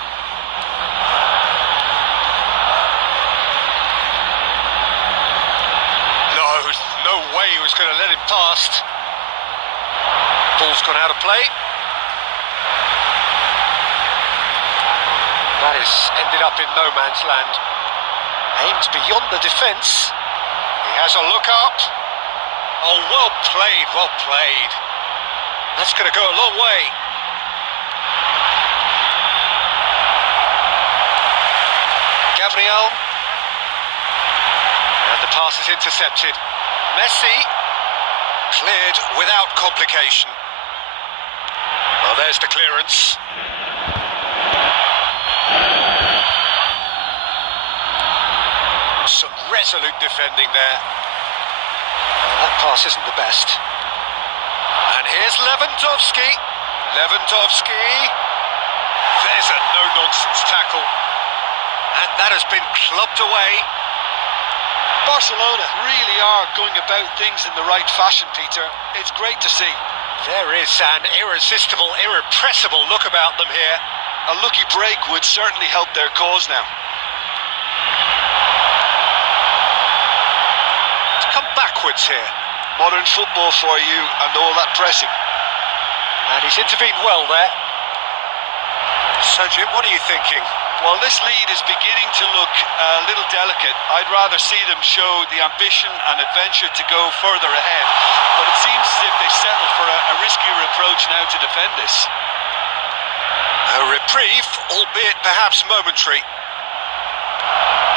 No way he was going to let him past. Ball's gone out of play. That has ended up in no man's land. Aims beyond the defence. He has a look up. Oh, well played, well played. That's going to go a long way. Gabriel. And the pass is intercepted. Messi. Cleared without complication. Well, there's the clearance. Some resolute defending there. That pass isn't the best. And here's Lewandowski. Lewandowski. There's a no-nonsense tackle. And that has been clubbed away. Barcelona really are going about things in the right fashion, Peter. It's great to see. There is an irresistible, irrepressible look about them here. A lucky break would certainly help their cause now. Come backwards here. Modern football for you and all that pressing. And he's intervened well there. So Jim, what are you thinking? Well, this lead is beginning to look a little delicate. I'd rather see them show the ambition and adventure to go further ahead. But it seems as if they settled for a riskier approach now to defend this. A reprieve, albeit perhaps momentary.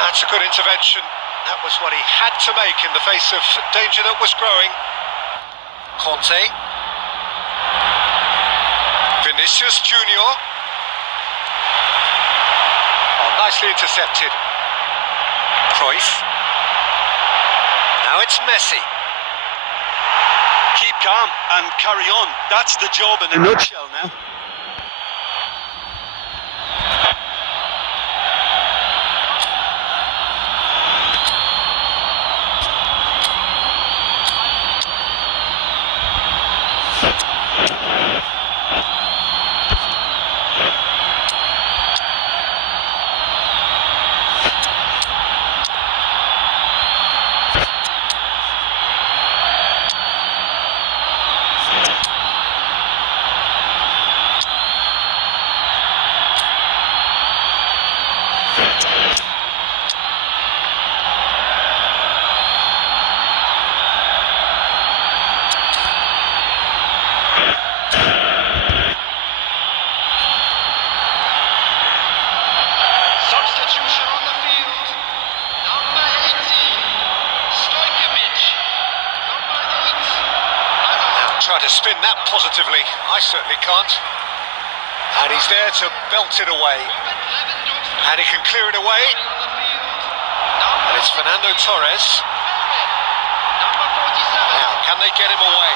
That's a good intervention. That was what he had to make in the face of danger that was growing. Conte. Vinicius Junior. Oh, nicely intercepted. Cruyff. Now it's Messi. Keep calm and carry on. That's the job in a nutshell now. Substitution on the field. Number 18, Stojkovic. Number 8. Now try to spin that positively. I certainly can't. And he's there to belt it away. And he can clear it away. And it's Fernando Torres. Now, can they get him away?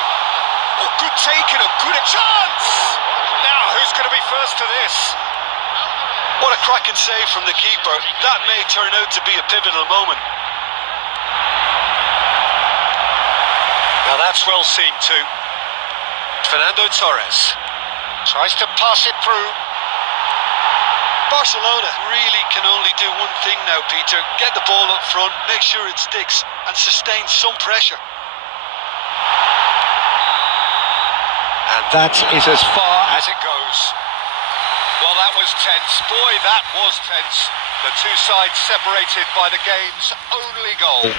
Oh, good take and a good chance! Now, who's going to be first to this? What a cracking save from the keeper. That may turn out to be a pivotal moment. Now that's well seen too. Fernando Torres tries to pass it through. Barcelona really can only do one thing now, Peter. Get the ball up front, make sure it sticks and sustain some pressure. And that is as far as it goes. Well, that was tense. Boy, that was tense. The two sides separated by the game's only goal.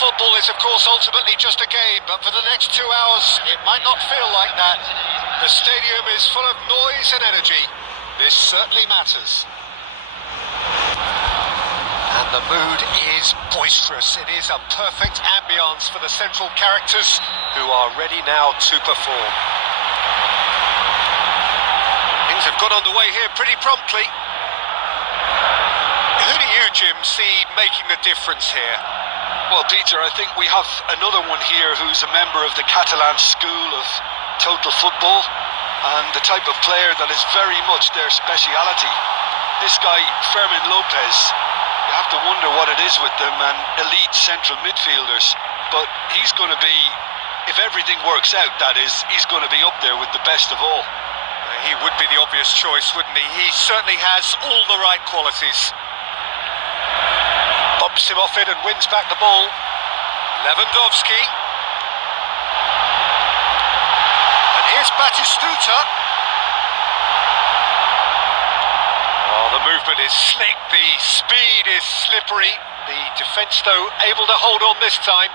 Football is, of course, ultimately just a game, but for the next 2 hours, it might not feel like that. The stadium is full of noise and energy. This certainly matters. And the mood is boisterous. It is a perfect ambience for the central characters who are ready now to perform. Things have got underway here pretty promptly. Who do you, Jim, see making the difference here? Well, Peter, I think we have another one here who's a member of the Catalan school of total football and the type of player that is very much their speciality. This guy, Fermin Lopez, you have to wonder what it is with them and elite central midfielders. But he's going to be, if everything works out, that is, he's going to be up there with the best of all. He would be the obvious choice, wouldn't he? He certainly has all the right qualities. Bumps him off it and wins back the ball. Lewandowski. And here's Batistuta. Oh, the movement is slick, the speed is slippery. The defence, though, able to hold on this time.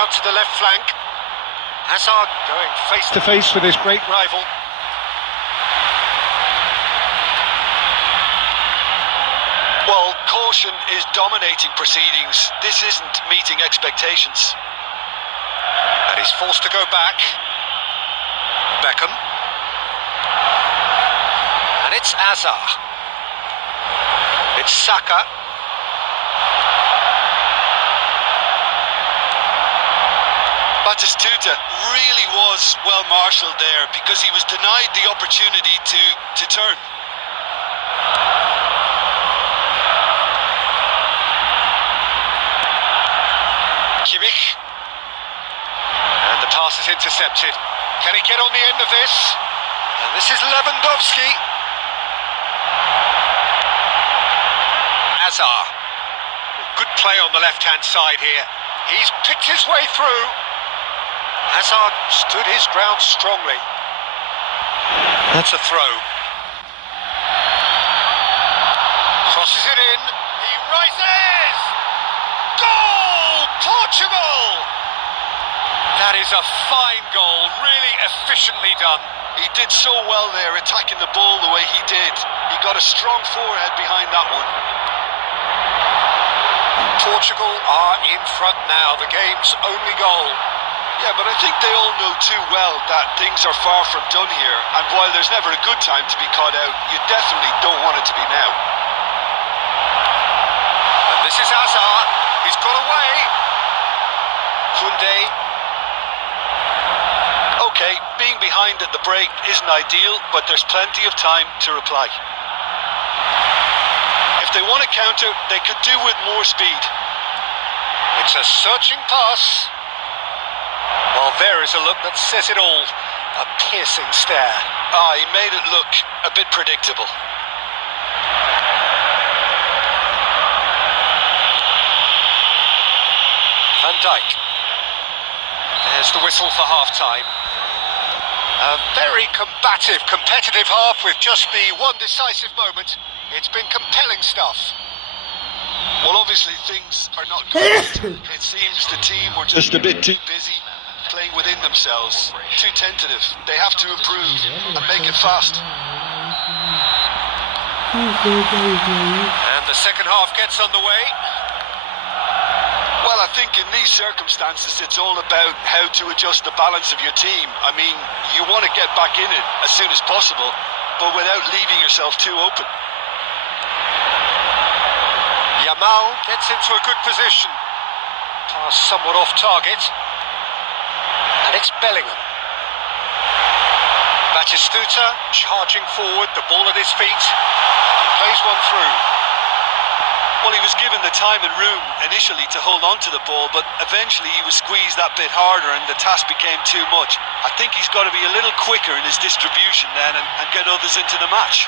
out to the left flank. Hazard going face to face with his great rival. Well, caution is dominating proceedings. This isn't meeting expectations. And he's forced to go back. Beckham. And it's Azar. It's Saka. Batistuta really was well marshalled there because he was denied the opportunity to turn. Kimmich. And the pass is intercepted. Can he get on the end of this? And this is Lewandowski. Azar. Good play on the left-hand side here. He's picked his way through. Hazard stood his ground strongly. That's a throw. Crosses it in. He rises! Goal! Portugal! That is a fine goal, really efficiently done. He did so well there, attacking the ball the way he did. He got a strong forehead behind that one. Portugal are in front now, the game's only goal. Yeah, but I think they all know too well that things are far from done here, and while there's never a good time to be caught out, you definitely don't want it to be now. And this is Hazard. He's got away. Koundé. Okay, being behind at the break isn't ideal, but there's plenty of time to reply. If they want to counter, they could do with more speed. It's a searching pass. Well, there is a look that says it all. A piercing stare. He made it look a bit predictable. Van Dijk. There's the whistle for half-time. A very combative, competitive half with just the one decisive moment. It's been compelling stuff. Well, obviously things are not good. It seems the team were just a bit too busy playing within themselves. Too tentative. They have to improve and make it fast. And the second half gets underway. Well, I think in these circumstances it's all about how to adjust the balance of your team. I mean, you want to get back in it as soon as possible, but without leaving yourself too open. Yamal gets into a good position. Pass somewhat off target. And it's Bellingham. Batistuta charging forward, the ball at his feet. He plays one through. Well, he was given the time and room initially to hold on to the ball, but eventually he was squeezed that bit harder and the task became too much. I think he's got to be a little quicker in his distribution then and get others into the match.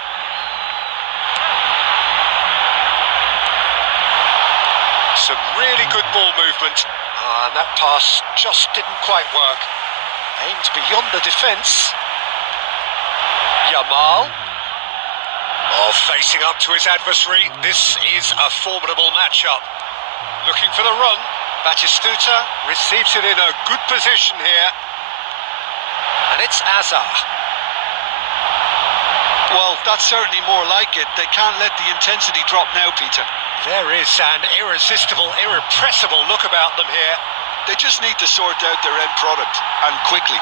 Some really good ball movement. And that pass just didn't quite work. Aimed beyond the defence. Yamal. Facing up to his adversary. This is a formidable matchup. Looking for the run. Batistuta receives it in a good position here. And it's Azar. Well, that's certainly more like it. They can't let the intensity drop now, Peter. There is an irresistible, irrepressible look about them here. They just need to sort out their end product, and quickly.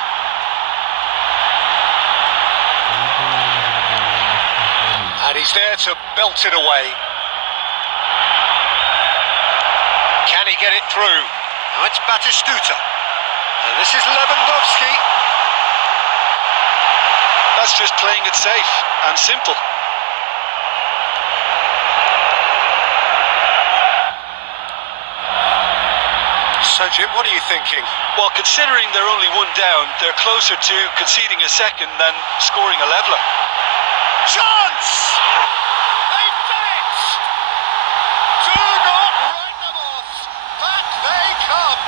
And he's there to belt it away. Can he get it through? Now it's Batistuta. And this is Lewandowski. That's just playing it safe and simple. So, Jim, what are you thinking? Well, considering they're only one down, they're closer to conceding a second than scoring a leveller. Chance! They've done it! Do not write them off. Back they come.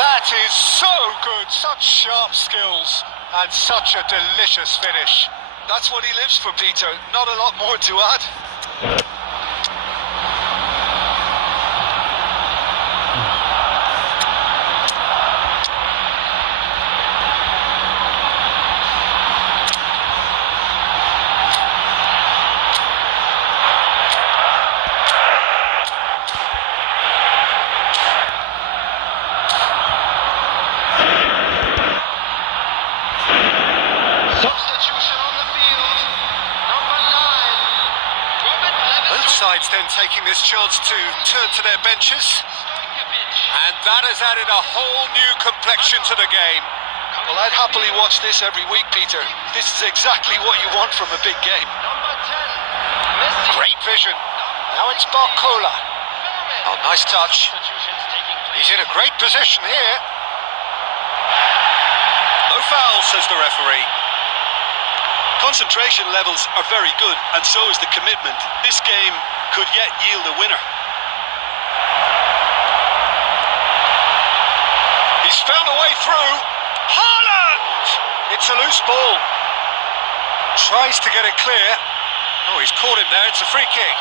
That is so good. Such sharp skills and such a delicious finish. That's what he lives for, Peter. Not a lot more to add. sides then taking this chance to turn to their benches. And that has added a whole new complexion to the game. Well, I'd happily watch this every week, Peter. This is exactly what you want from a big game. Great vision. Now it's Barcola. Oh, nice touch. He's in a great position here. No foul, says the referee. Concentration levels are very good, and so is the commitment. This game could yet yield a winner. He's found a way through. Haaland! It's a loose ball. Tries to get it clear. Oh, he's caught him there. It's a free kick.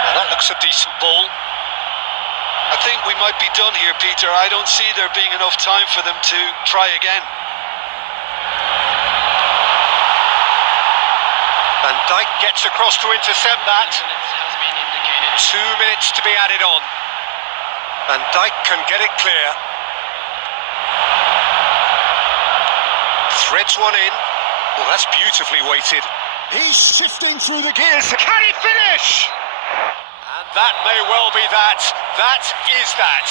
Now that looks a decent ball. I think we might be done here, Peter. I don't see there being enough time for them to try again. Van Dijk gets across to intercept that. 2 minutes to be added on. Van Dijk can get it clear. Threads one in. Well, that's beautifully weighted. He's sifting through the gears. Can he finish? And that may well be that. That is that.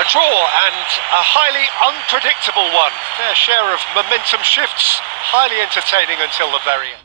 A draw and a highly unpredictable one. Fair share of momentum shifts. Highly entertaining until the very end.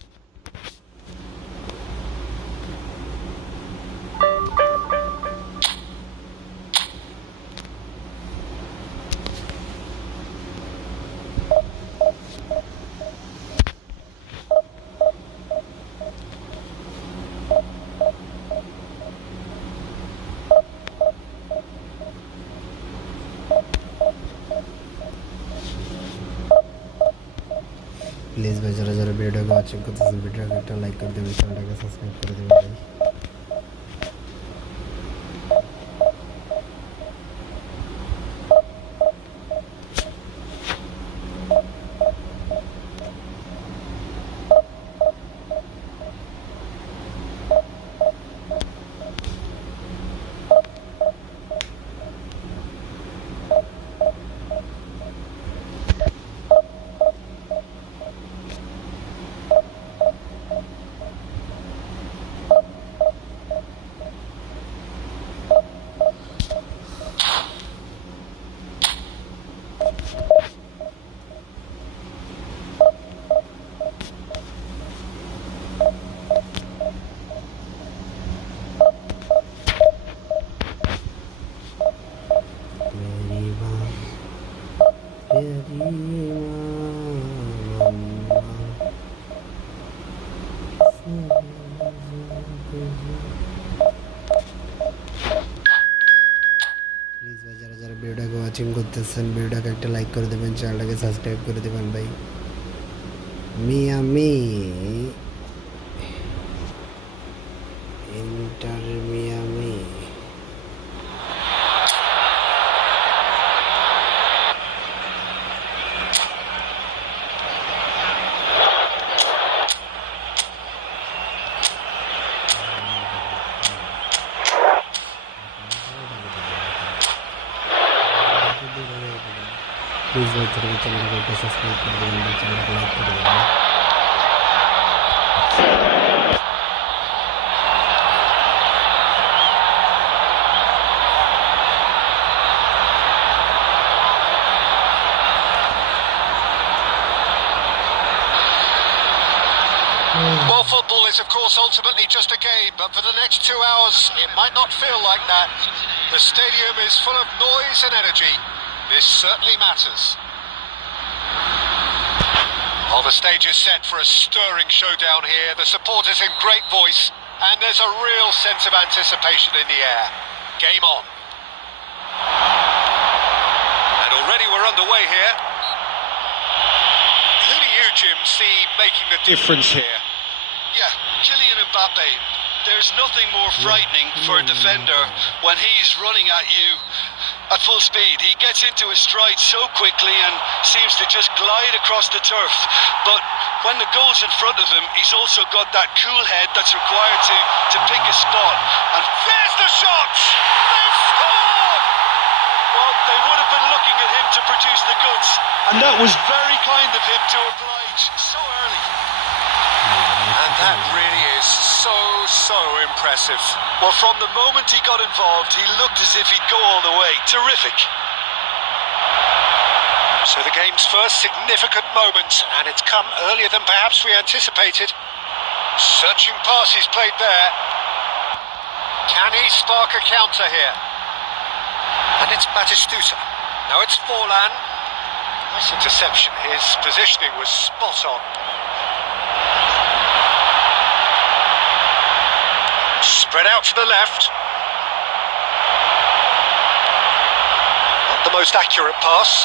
Please भाई ज़रा ज़रा video को watching करते हैं video को एक like कर दें चैनल को सब्सक्राइब कर दें भाई वाचिंग করতেছেন ভিডিওকে একটা লাইক করে দিবেন চ্যানেলটাকে সাবস্ক্রাইব করে দিবেন ভাই মিয়ামি ইন্টার মিয়ামি प्लीज़ भाई तेरे चैनल को सब्सक्राइब कर देना चैनल को लाइक कर देना Well, football is of course ultimately just a game, but for the next 2 hours it might not feel like that. The stadium is full of noise and energy. This certainly matters. Well, the stage is set for a stirring showdown here. The supporters in great voice, and there's a real sense of anticipation in the air. Game on. And already we're underway here. Who do you, Jim, see making the difference here? Yeah, Kylian Mbappe. There's nothing more frightening for a defender when he's running at you At full speed, he gets into his stride so quickly and seems to just glide across the turf. But when the goal's in front of him, he's also got that cool head that's required to pick a spot. And There's the shot! They've scored! well, they would have been looking at him to produce the goods. And that was very kind of him to oblige so early. And that really is so impressive. Well, from the moment he got involved, he looked as if he'd go all the way. Terrific. So the game's first significant moment, and it's come earlier than perhaps we anticipated. Searching pass he's played there. Can he spark a counter here? And it's Batistuta. Now it's Forlan. Nice interception. His positioning was spot on. Spread out to the left. Not the most accurate pass.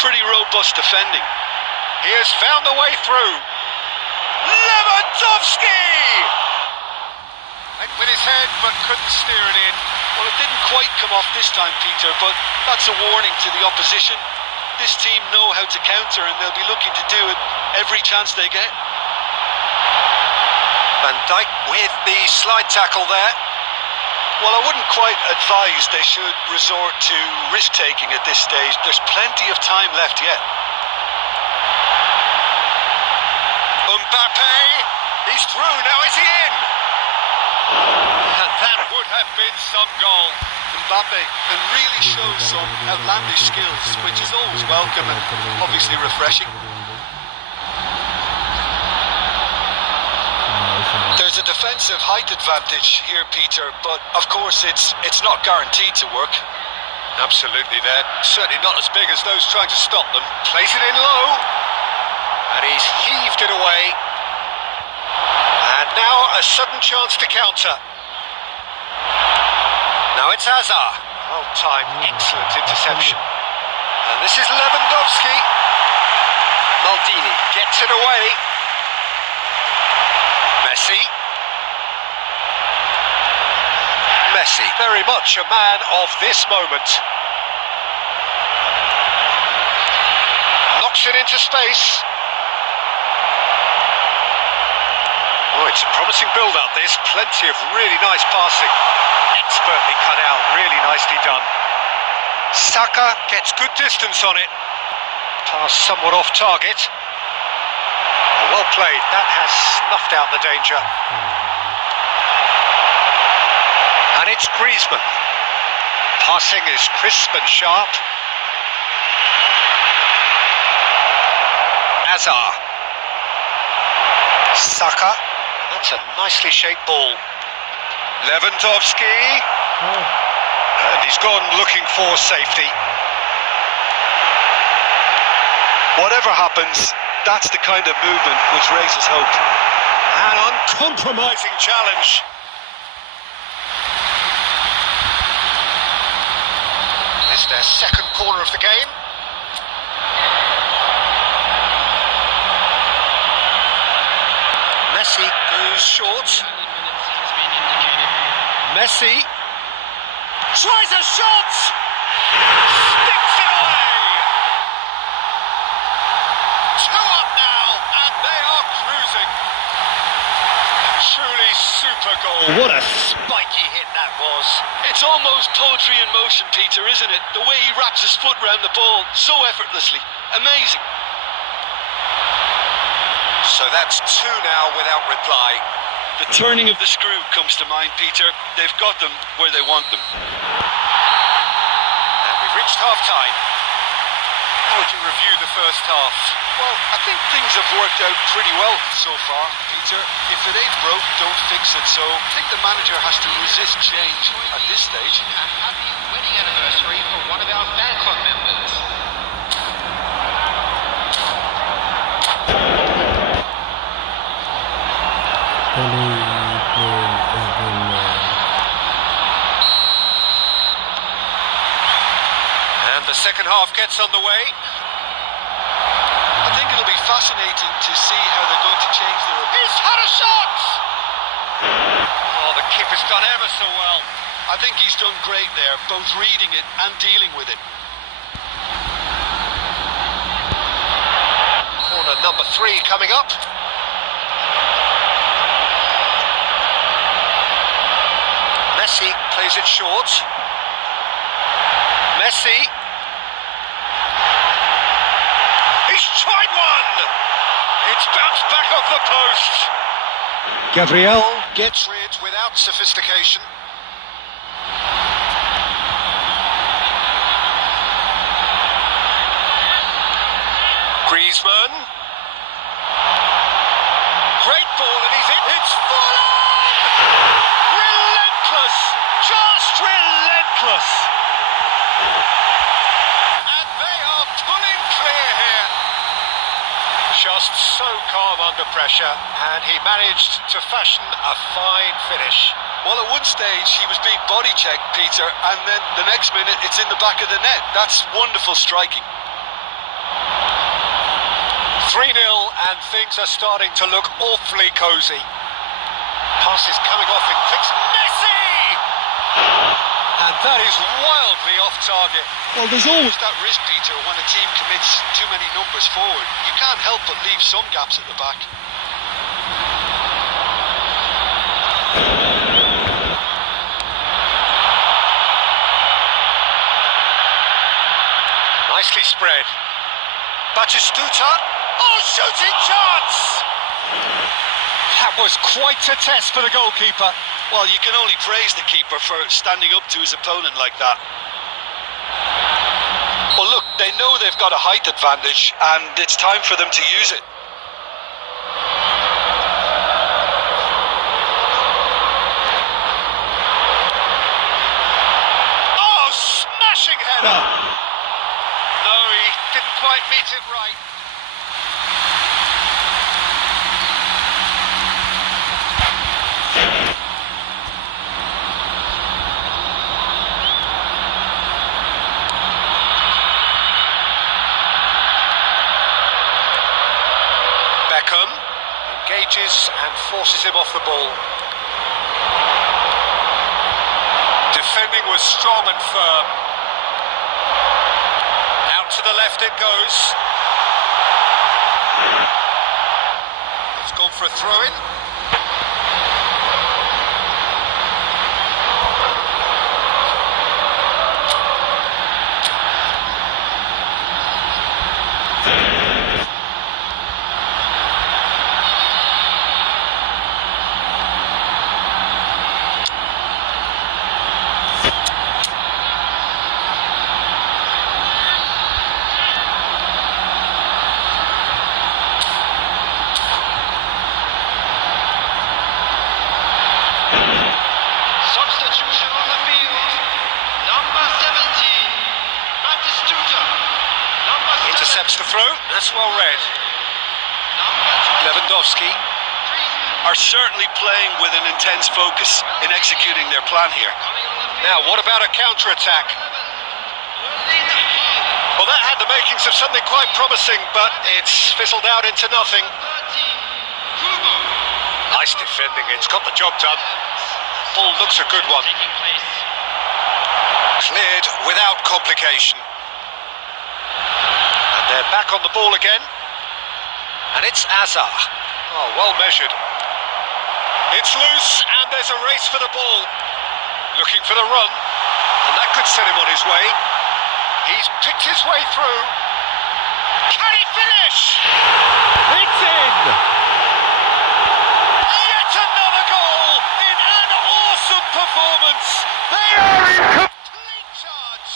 Pretty robust defending. He has found a way through. Lewandowski! Went with his head but couldn't steer it in. Well, it didn't quite come off this time, Peter, but that's a warning to the opposition. This team know how to counter and they'll be looking to do it every chance they get. Van Dijk with the slide tackle there. Well, I wouldn't quite advise they should resort to risk-taking at this stage. There's plenty of time left yet. Mbappe, he's through, now is he in? And that would have been some goal. Mbappe can really show some outlandish skills, which is always welcome and obviously refreshing. There's a defensive height advantage here, Peter, but of course it's not guaranteed to work. Absolutely, they're certainly not as big as those trying to stop them. Plays it in low, and he's heaved it away. And now a sudden chance to counter. Now it's Hazard. Well timed, excellent interception. And this is Lewandowski. Maldini gets it away. Messi, very much a man of this moment. Knocks it into space. Oh, it's a promising build-up, this. Plenty of really nice passing. Expertly cut out, really nicely done. Saka gets good distance on it. Pass somewhat off target. Well played, that has snuffed out the danger. And it's Griezmann. Passing is crisp and sharp. Hazard. Saka. That's a nicely shaped ball. Lewandowski. And he's gone looking for safety. Whatever happens, that's the kind of movement which raises hope. An uncompromising challenge. It's their second corner of the game. Messi goes short. Messi tries a shot. Sticks it away. 2 up now, and they are cruising. A truly super goal. What a spiky hit that was. It's almost poetry in motion, Peter, isn't it? The way he wraps his foot round the ball so effortlessly. Amazing. So that's 2 now without reply. The turning of the screw comes to mind, Peter. They've got them where they want them. And we've reached half-time. How would you review the first half? Well, I think things have worked out pretty well so far, Peter. If it ain't broke, don't fix it. So I think the manager has to resist change at this stage. A happy wedding anniversary for one of our fan club members. And the second half gets underway. I think it'll be fascinating to see how they're going to change their... He's had a shot! Oh, the keeper's done ever so well. I think he's done great there, both reading it and dealing with it. Corner number 3 coming up. Messi plays it short. Messi. He's tried one! It's bounced back off the post. Gabriel gets rid without sophistication. Griezmann. Great ball and he's in. It's full on! Relentless! Just relentless! And they are pulling clear here. Just so calm under pressure, and he managed to fashion a fine finish. Well, at one stage he was being body checked, Peter, and then the next minute it's in the back of the net. That's wonderful striking. 3-0 and things are starting to look awfully cosy. Pass is coming off in clicks. Messi! And that is wildly off target. Well, there's always that risk, Peter, when a team commits too many numbers forward. You can't help but leave some gaps at the back. Nicely spread. Batistuta. Oh, shooting chance! That was quite a test for the goalkeeper. Well, you can only praise the keeper for standing up to his opponent like that. Well, look, they know they've got a height advantage, and it's time for them to use it. Oh, smashing header! No, he didn't quite meet it right. Engages and forces him off the ball. Defending was strong and firm. Out to the left it goes. It's gone for a throw-in. Intercepts the throw, that's well read. Lewandowski Are certainly playing with an intense focus in executing their plan here. Now, what about a counter-attack? Well, that had the makings of something quite promising, but it's fizzled out into nothing. Nice defending, it's got the job done. Ball looks a good one. Cleared without complication. And they're back on the ball again. And it's Azar. Oh, well measured. It's loose, and there's a race for the ball. Looking for the run, and that could set him on his way. He's picked his way through. Can he finish? It's in! Yet another goal in an awesome performance. They are in complete charge.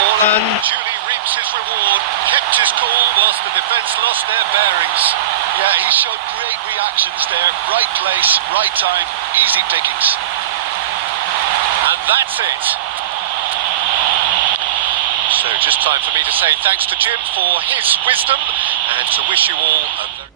Forlan duly reaps his reward, kept his cool whilst the defence lost their bearings. Yeah, he showed great reactions there. Right place, right time, easy pickings. And that's it. So just time for me to say thanks to Jim for his wisdom and to wish you all a very...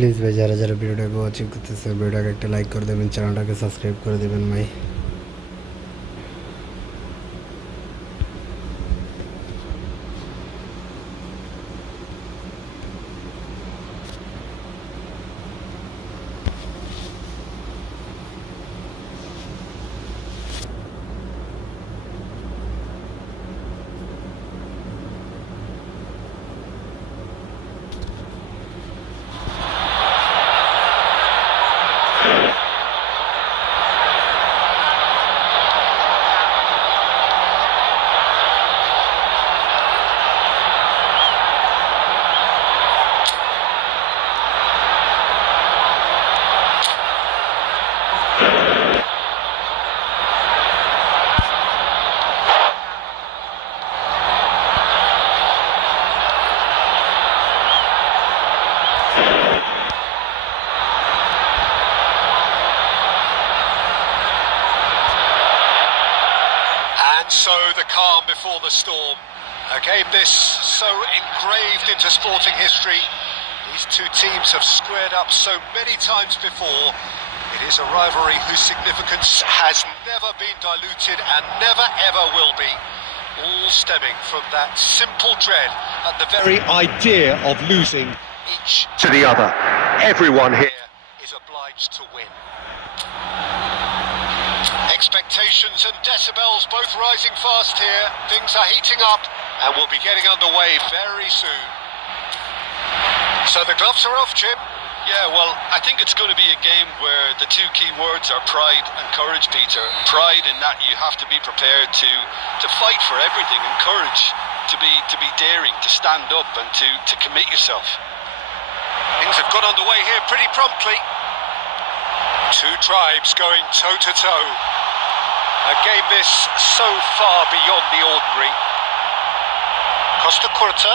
please ভাই যারা যারা ভিডিওটাকে watching করতেছে ভিডিওটাকে একটা like করে দেবেন, চ্যানেলটাকে সাবস্ক্রাইব করে দেবেন ভাই। So the calm before the storm. A game this so engraved into sporting history. These two teams have squared up so many times before. It is a rivalry whose significance has never been diluted and never ever will be. All stemming from that simple dread at the very idea of losing each to the other. Everyone here is obliged to win. Expectations and decibels both rising fast here. Things are heating up and will be getting underway very soon. So the gloves are off, Jim. Yeah, well, I think it's going to be a game where the two key words are pride and courage, Peter. Pride in that you have to be prepared to fight for everything, and courage to be daring, to stand up and to commit yourself. Things have got underway here pretty promptly. Two tribes going toe-to-toe. A game this so far beyond the ordinary. Costa Curta.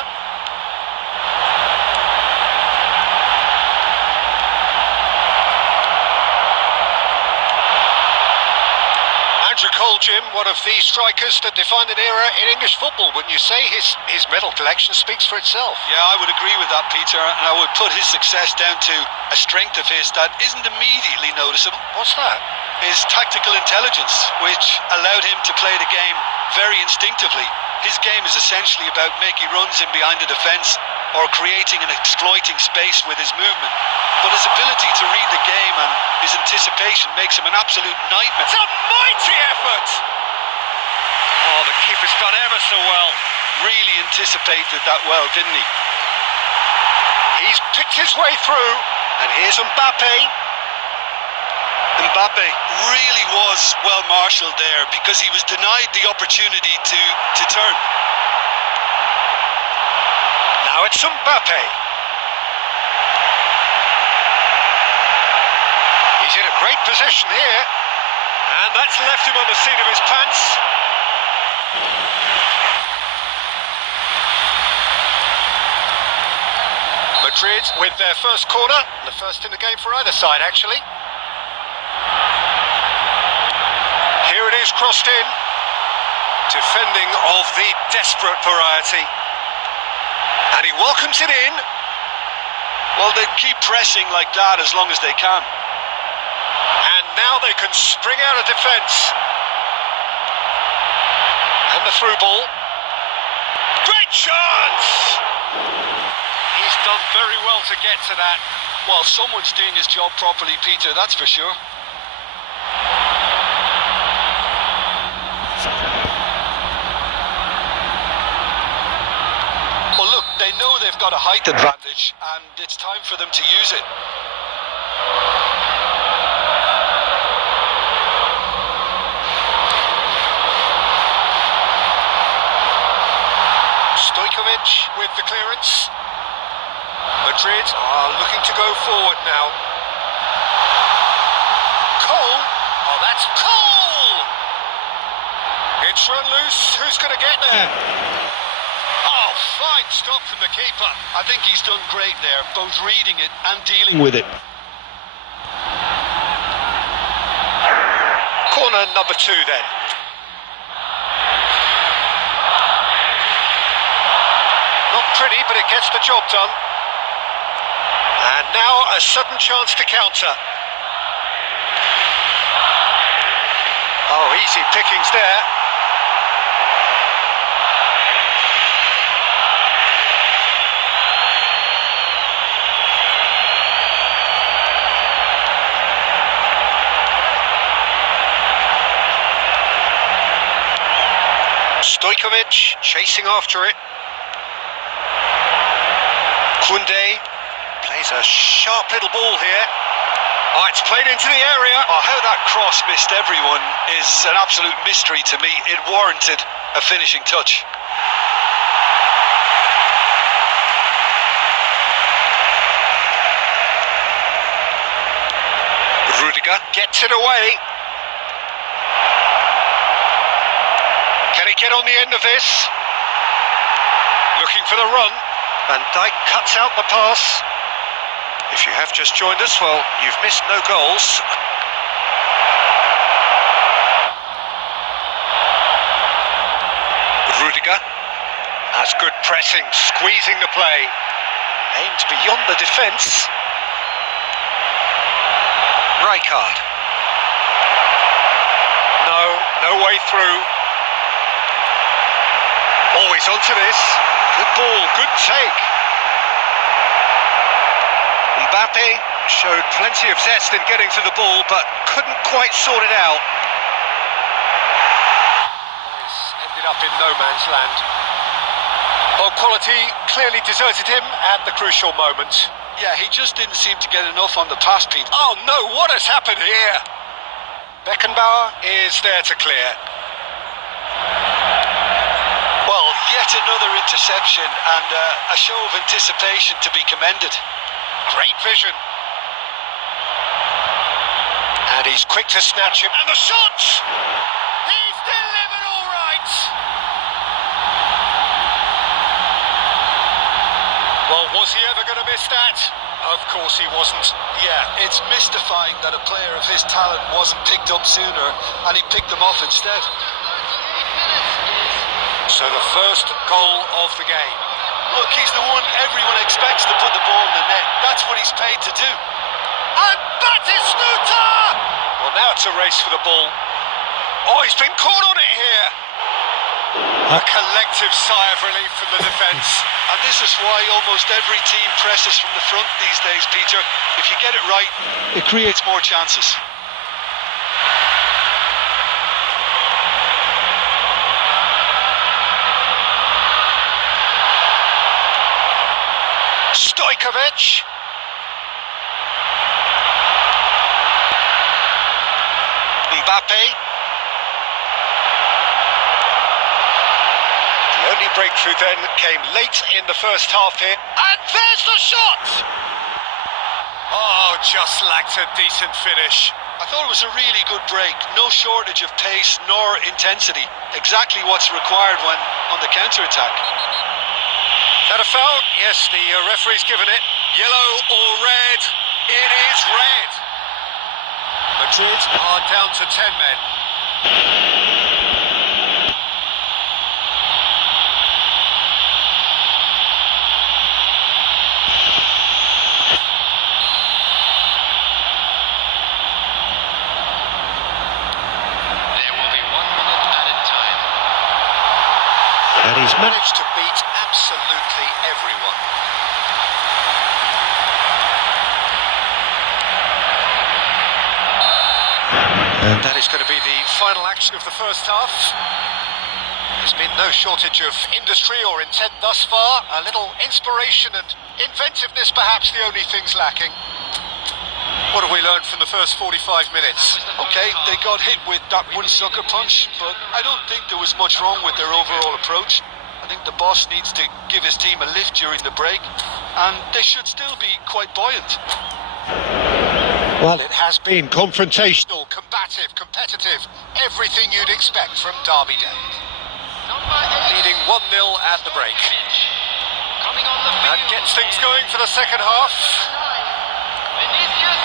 Andrew Cole, Jim, one of the strikers that defined an era in English football. Wouldn't you say his medal collection speaks for itself? Yeah, I would agree with that, Peter, and I would put his success down to a strength of his that isn't immediately noticeable. What's that? His tactical intelligence, which allowed him to play the game very instinctively. His game is essentially about making runs in behind the defence or creating and exploiting space with his movement. But his ability to read the game and his anticipation makes him an absolute nightmare. It's a mighty effort! Oh, the keeper's done ever so well. Really anticipated that well, didn't he? He's picked his way through, and here's Mbappe. Mbappe really was well marshalled there because he was denied the opportunity to turn. Now it's Mbappe. He's in a great position here, and that's left him on the seat of his pants. Madrid with their first corner, the first in the game for either side actually. Here it is, crossed in. Defending of the desperate variety. And he welcomes it in. Well, they keep pressing like that as long as they can. And now they can spring out of defence. And the through ball. Great chance! He's done very well to get to that. Well, someone's doing his job properly, Peter, that's for sure. Well, look, they know they've got a height advantage, and it's time for them to use it. Stojkovic with the clearance. Madrid are looking to go forward now. Cole. Oh, that's Cole! It's run loose. Who's going to get there? Oh, fine stop from the keeper. I think he's done great there, both reading it and dealing with it. Corner number 2 then. Not pretty, but it gets the job done. And now a sudden chance to counter. Oh, easy pickings there. Stojkovic chasing after it. Kunde plays a sharp little ball here. Oh, it's played into the area. Oh, how that cross missed everyone is an absolute mystery to me. It warranted a finishing touch. Rudiger gets it away. Can he get on the end of this? Looking for the run. Van Dijk cuts out the pass. If you have just joined us, well, you've missed no goals. Rudiger has good pressing, squeezing the play. Aimed beyond the defence. Rijkaard. No way through. Always onto this. Good ball, good take. Mbappe showed plenty of zest in getting to the ball, but couldn't quite sort it out. Ended up in no man's land. Well, quality clearly deserted him at the crucial moment. Yeah, he just didn't seem to get enough on the pass, Pete. Oh no, what has happened here? Beckenbauer is there to clear. Well, yet another interception and a show of anticipation to be commended. Great vision. And he's quick to snatch him. And the shot! He's delivered all right! Well, was he ever going to miss that? Of course he wasn't. Yeah, it's mystifying that a player of his talent wasn't picked up sooner and he picked them off instead. So the first goal of the game. Look, he's the one everyone expects to put the ball in the net. That's what he's paid to do. And Batistuta! Well, now it's a race for the ball. Oh, he's been caught on it here. A collective sigh of relief from the defence. And this is why almost every team presses from the front these days, Peter. If you get it right, it creates more chances. Stojkovic. Mbappe. The only breakthrough then came late in the first half here. And there's the shot! Oh, just lacked a decent finish. I thought it was a really good break. No shortage of pace nor intensity. Exactly what's required when on the counter-attack. That a foul? Yes, the referee's given it. Yellow or red? It is red. Madrid are down to 10 men. There will be 1 minute added time. And he's managed to beat absolutely everyone. And that is going to be the final action of the first half. There's been no shortage of industry or intent thus far. A little inspiration and inventiveness perhaps the only things lacking. What have we learned from the first 45 minutes? Okay, they got hit with that one sucker punch, but I don't think there was much wrong with their overall approach. I think the boss needs to give his team a lift during the break, and they should still be quite buoyant. Well, it has been confrontational, combative, competitive, everything you'd expect from Derby Day. Leading 1-0 at the break. That gets things going for the second half.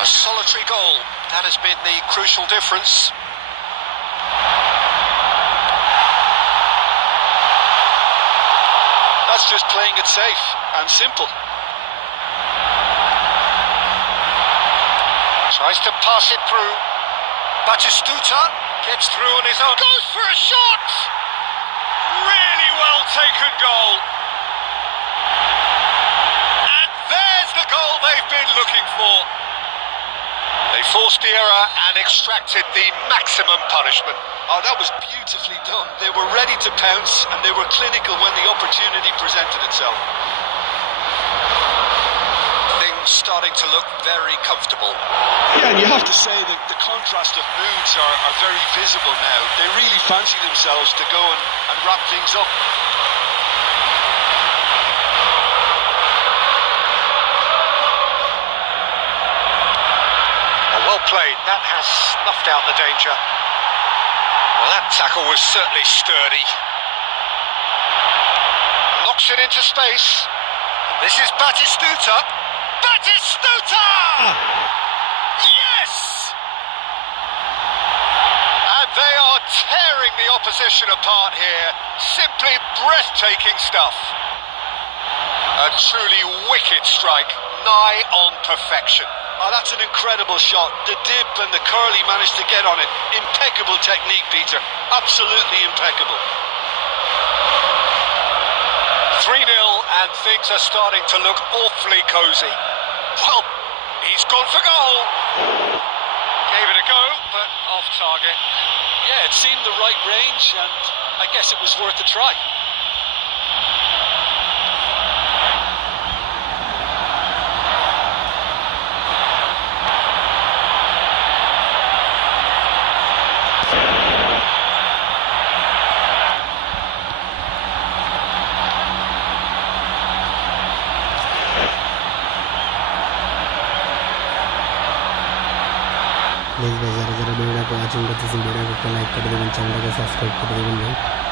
A solitary goal, that has been the crucial difference. That's just playing it safe and simple. Tries to pass it through. Batistuta gets through on his own. Goes for a shot! Really well taken goal. And there's the goal they've been looking for. They forced the error and extracted the maximum punishment. Oh, that was beautifully done. They were ready to pounce and they were clinical when the opportunity presented itself. Things starting to look very comfortable. Yeah, and you have to say that the contrast of moods are very visible now. They really fancy themselves to go and wrap things up. Well played. That has snuffed out the danger. Well, that tackle was certainly sturdy. Knocks it into space. This is Batistuta. Batistuta! Yes! And they are tearing the opposition apart here. Simply breathtaking stuff. A truly wicked strike, nigh on perfection. Oh, that's an incredible shot. The dip and the curl he managed to get on it. Impeccable technique, Peter. Absolutely impeccable. 3-0 and things are starting to look awfully cosy. Well, he's gone for goal. Gave it a go, but off target. Yeah, it seemed the right range and I guess it was worth a try. Please भाई ज़रा video को watching करते समय video को like कर देवें, channel को subscribe कर देवें भाई।